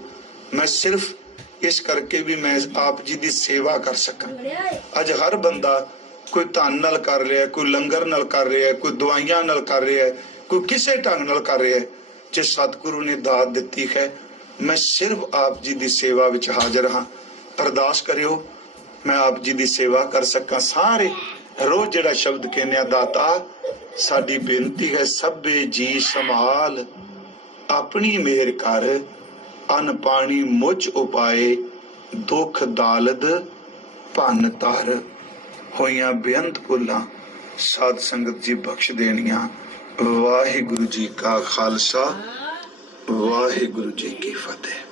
ਮੈਂ ਸਿਰਫ ਇਸ ਕਰਕੇ ਵੀ ਮੈਂ ਆਪ ਜੀ ਦੀ ਸੇਵਾ ਕਰ ਸਕਾਂ। ਅੱਜ ਹਰ ਬੰਦਾ ਕੋਈ ਧਨ ਨਾਲ ਕਰ ਰਿਹਾ, ਕੋਈ ਲੰਗਰ ਨਾਲ ਕਰ ਰਿਹਾ, ਕੋਈ ਦਵਾਈਆਂ ਨਾਲ ਕਰ ਰਿਹਾ, ਕੋਈ ਕਿਸੇ ਢੰਗ ਨਾਲ ਕਰ ਰਿਹਾ। ਜੇ ਸਤਿਗੁਰੂ ਨੇ ਦਾਤ ਦਿੱਤੀ ਹੈ, ਮੈਂ ਸਿਰਫ ਆਪ ਜੀ ਦੀ ਸੇਵਾ ਵਿੱਚ ਹਾਜ਼ਰ ਹਾਂ। ਅਰਦਾਸ ਕਰਿਓ ਮੈਂ ਆਪ ਜੀ ਦੀ ਸੇਵਾ ਕਰ ਸਕਾਂ। ਸਾਰੇ ਰੋਜ਼ ਜਿਹੜਾ ਸ਼ਬਦ ਕਹਿੰਦੇ ਆ, ਦਾਤਾ ਸਾਡੀ ਬੇਨਤੀ ਹੈ ਸਭੇ ਜੀ ਸੰਭਾਲ, ਆਪਣੀ ਮਿਹਰ ਕਰ, ਅਨ ਪਾਣੀ ਮੁਝ ਉਪਾਏ, ਦੁੱਖ ਦਾਲਦ ਭੰਨ ਤਰ। ਹੋਈਆਂ ਬੇਅੰਤ ਭੁੱਲਾਂ ਸਾਧ ਸੰਗਤ ਜੀ ਬਖਸ਼ ਦੇਣੀਆਂ। ਵਾਹਿਗੁਰੂ ਜੀ ਕਾ ਖਾਲਸਾ, ਵਾਹਿਗੁਰੂ ਜੀ ਕੀ ਫਤਿਹ।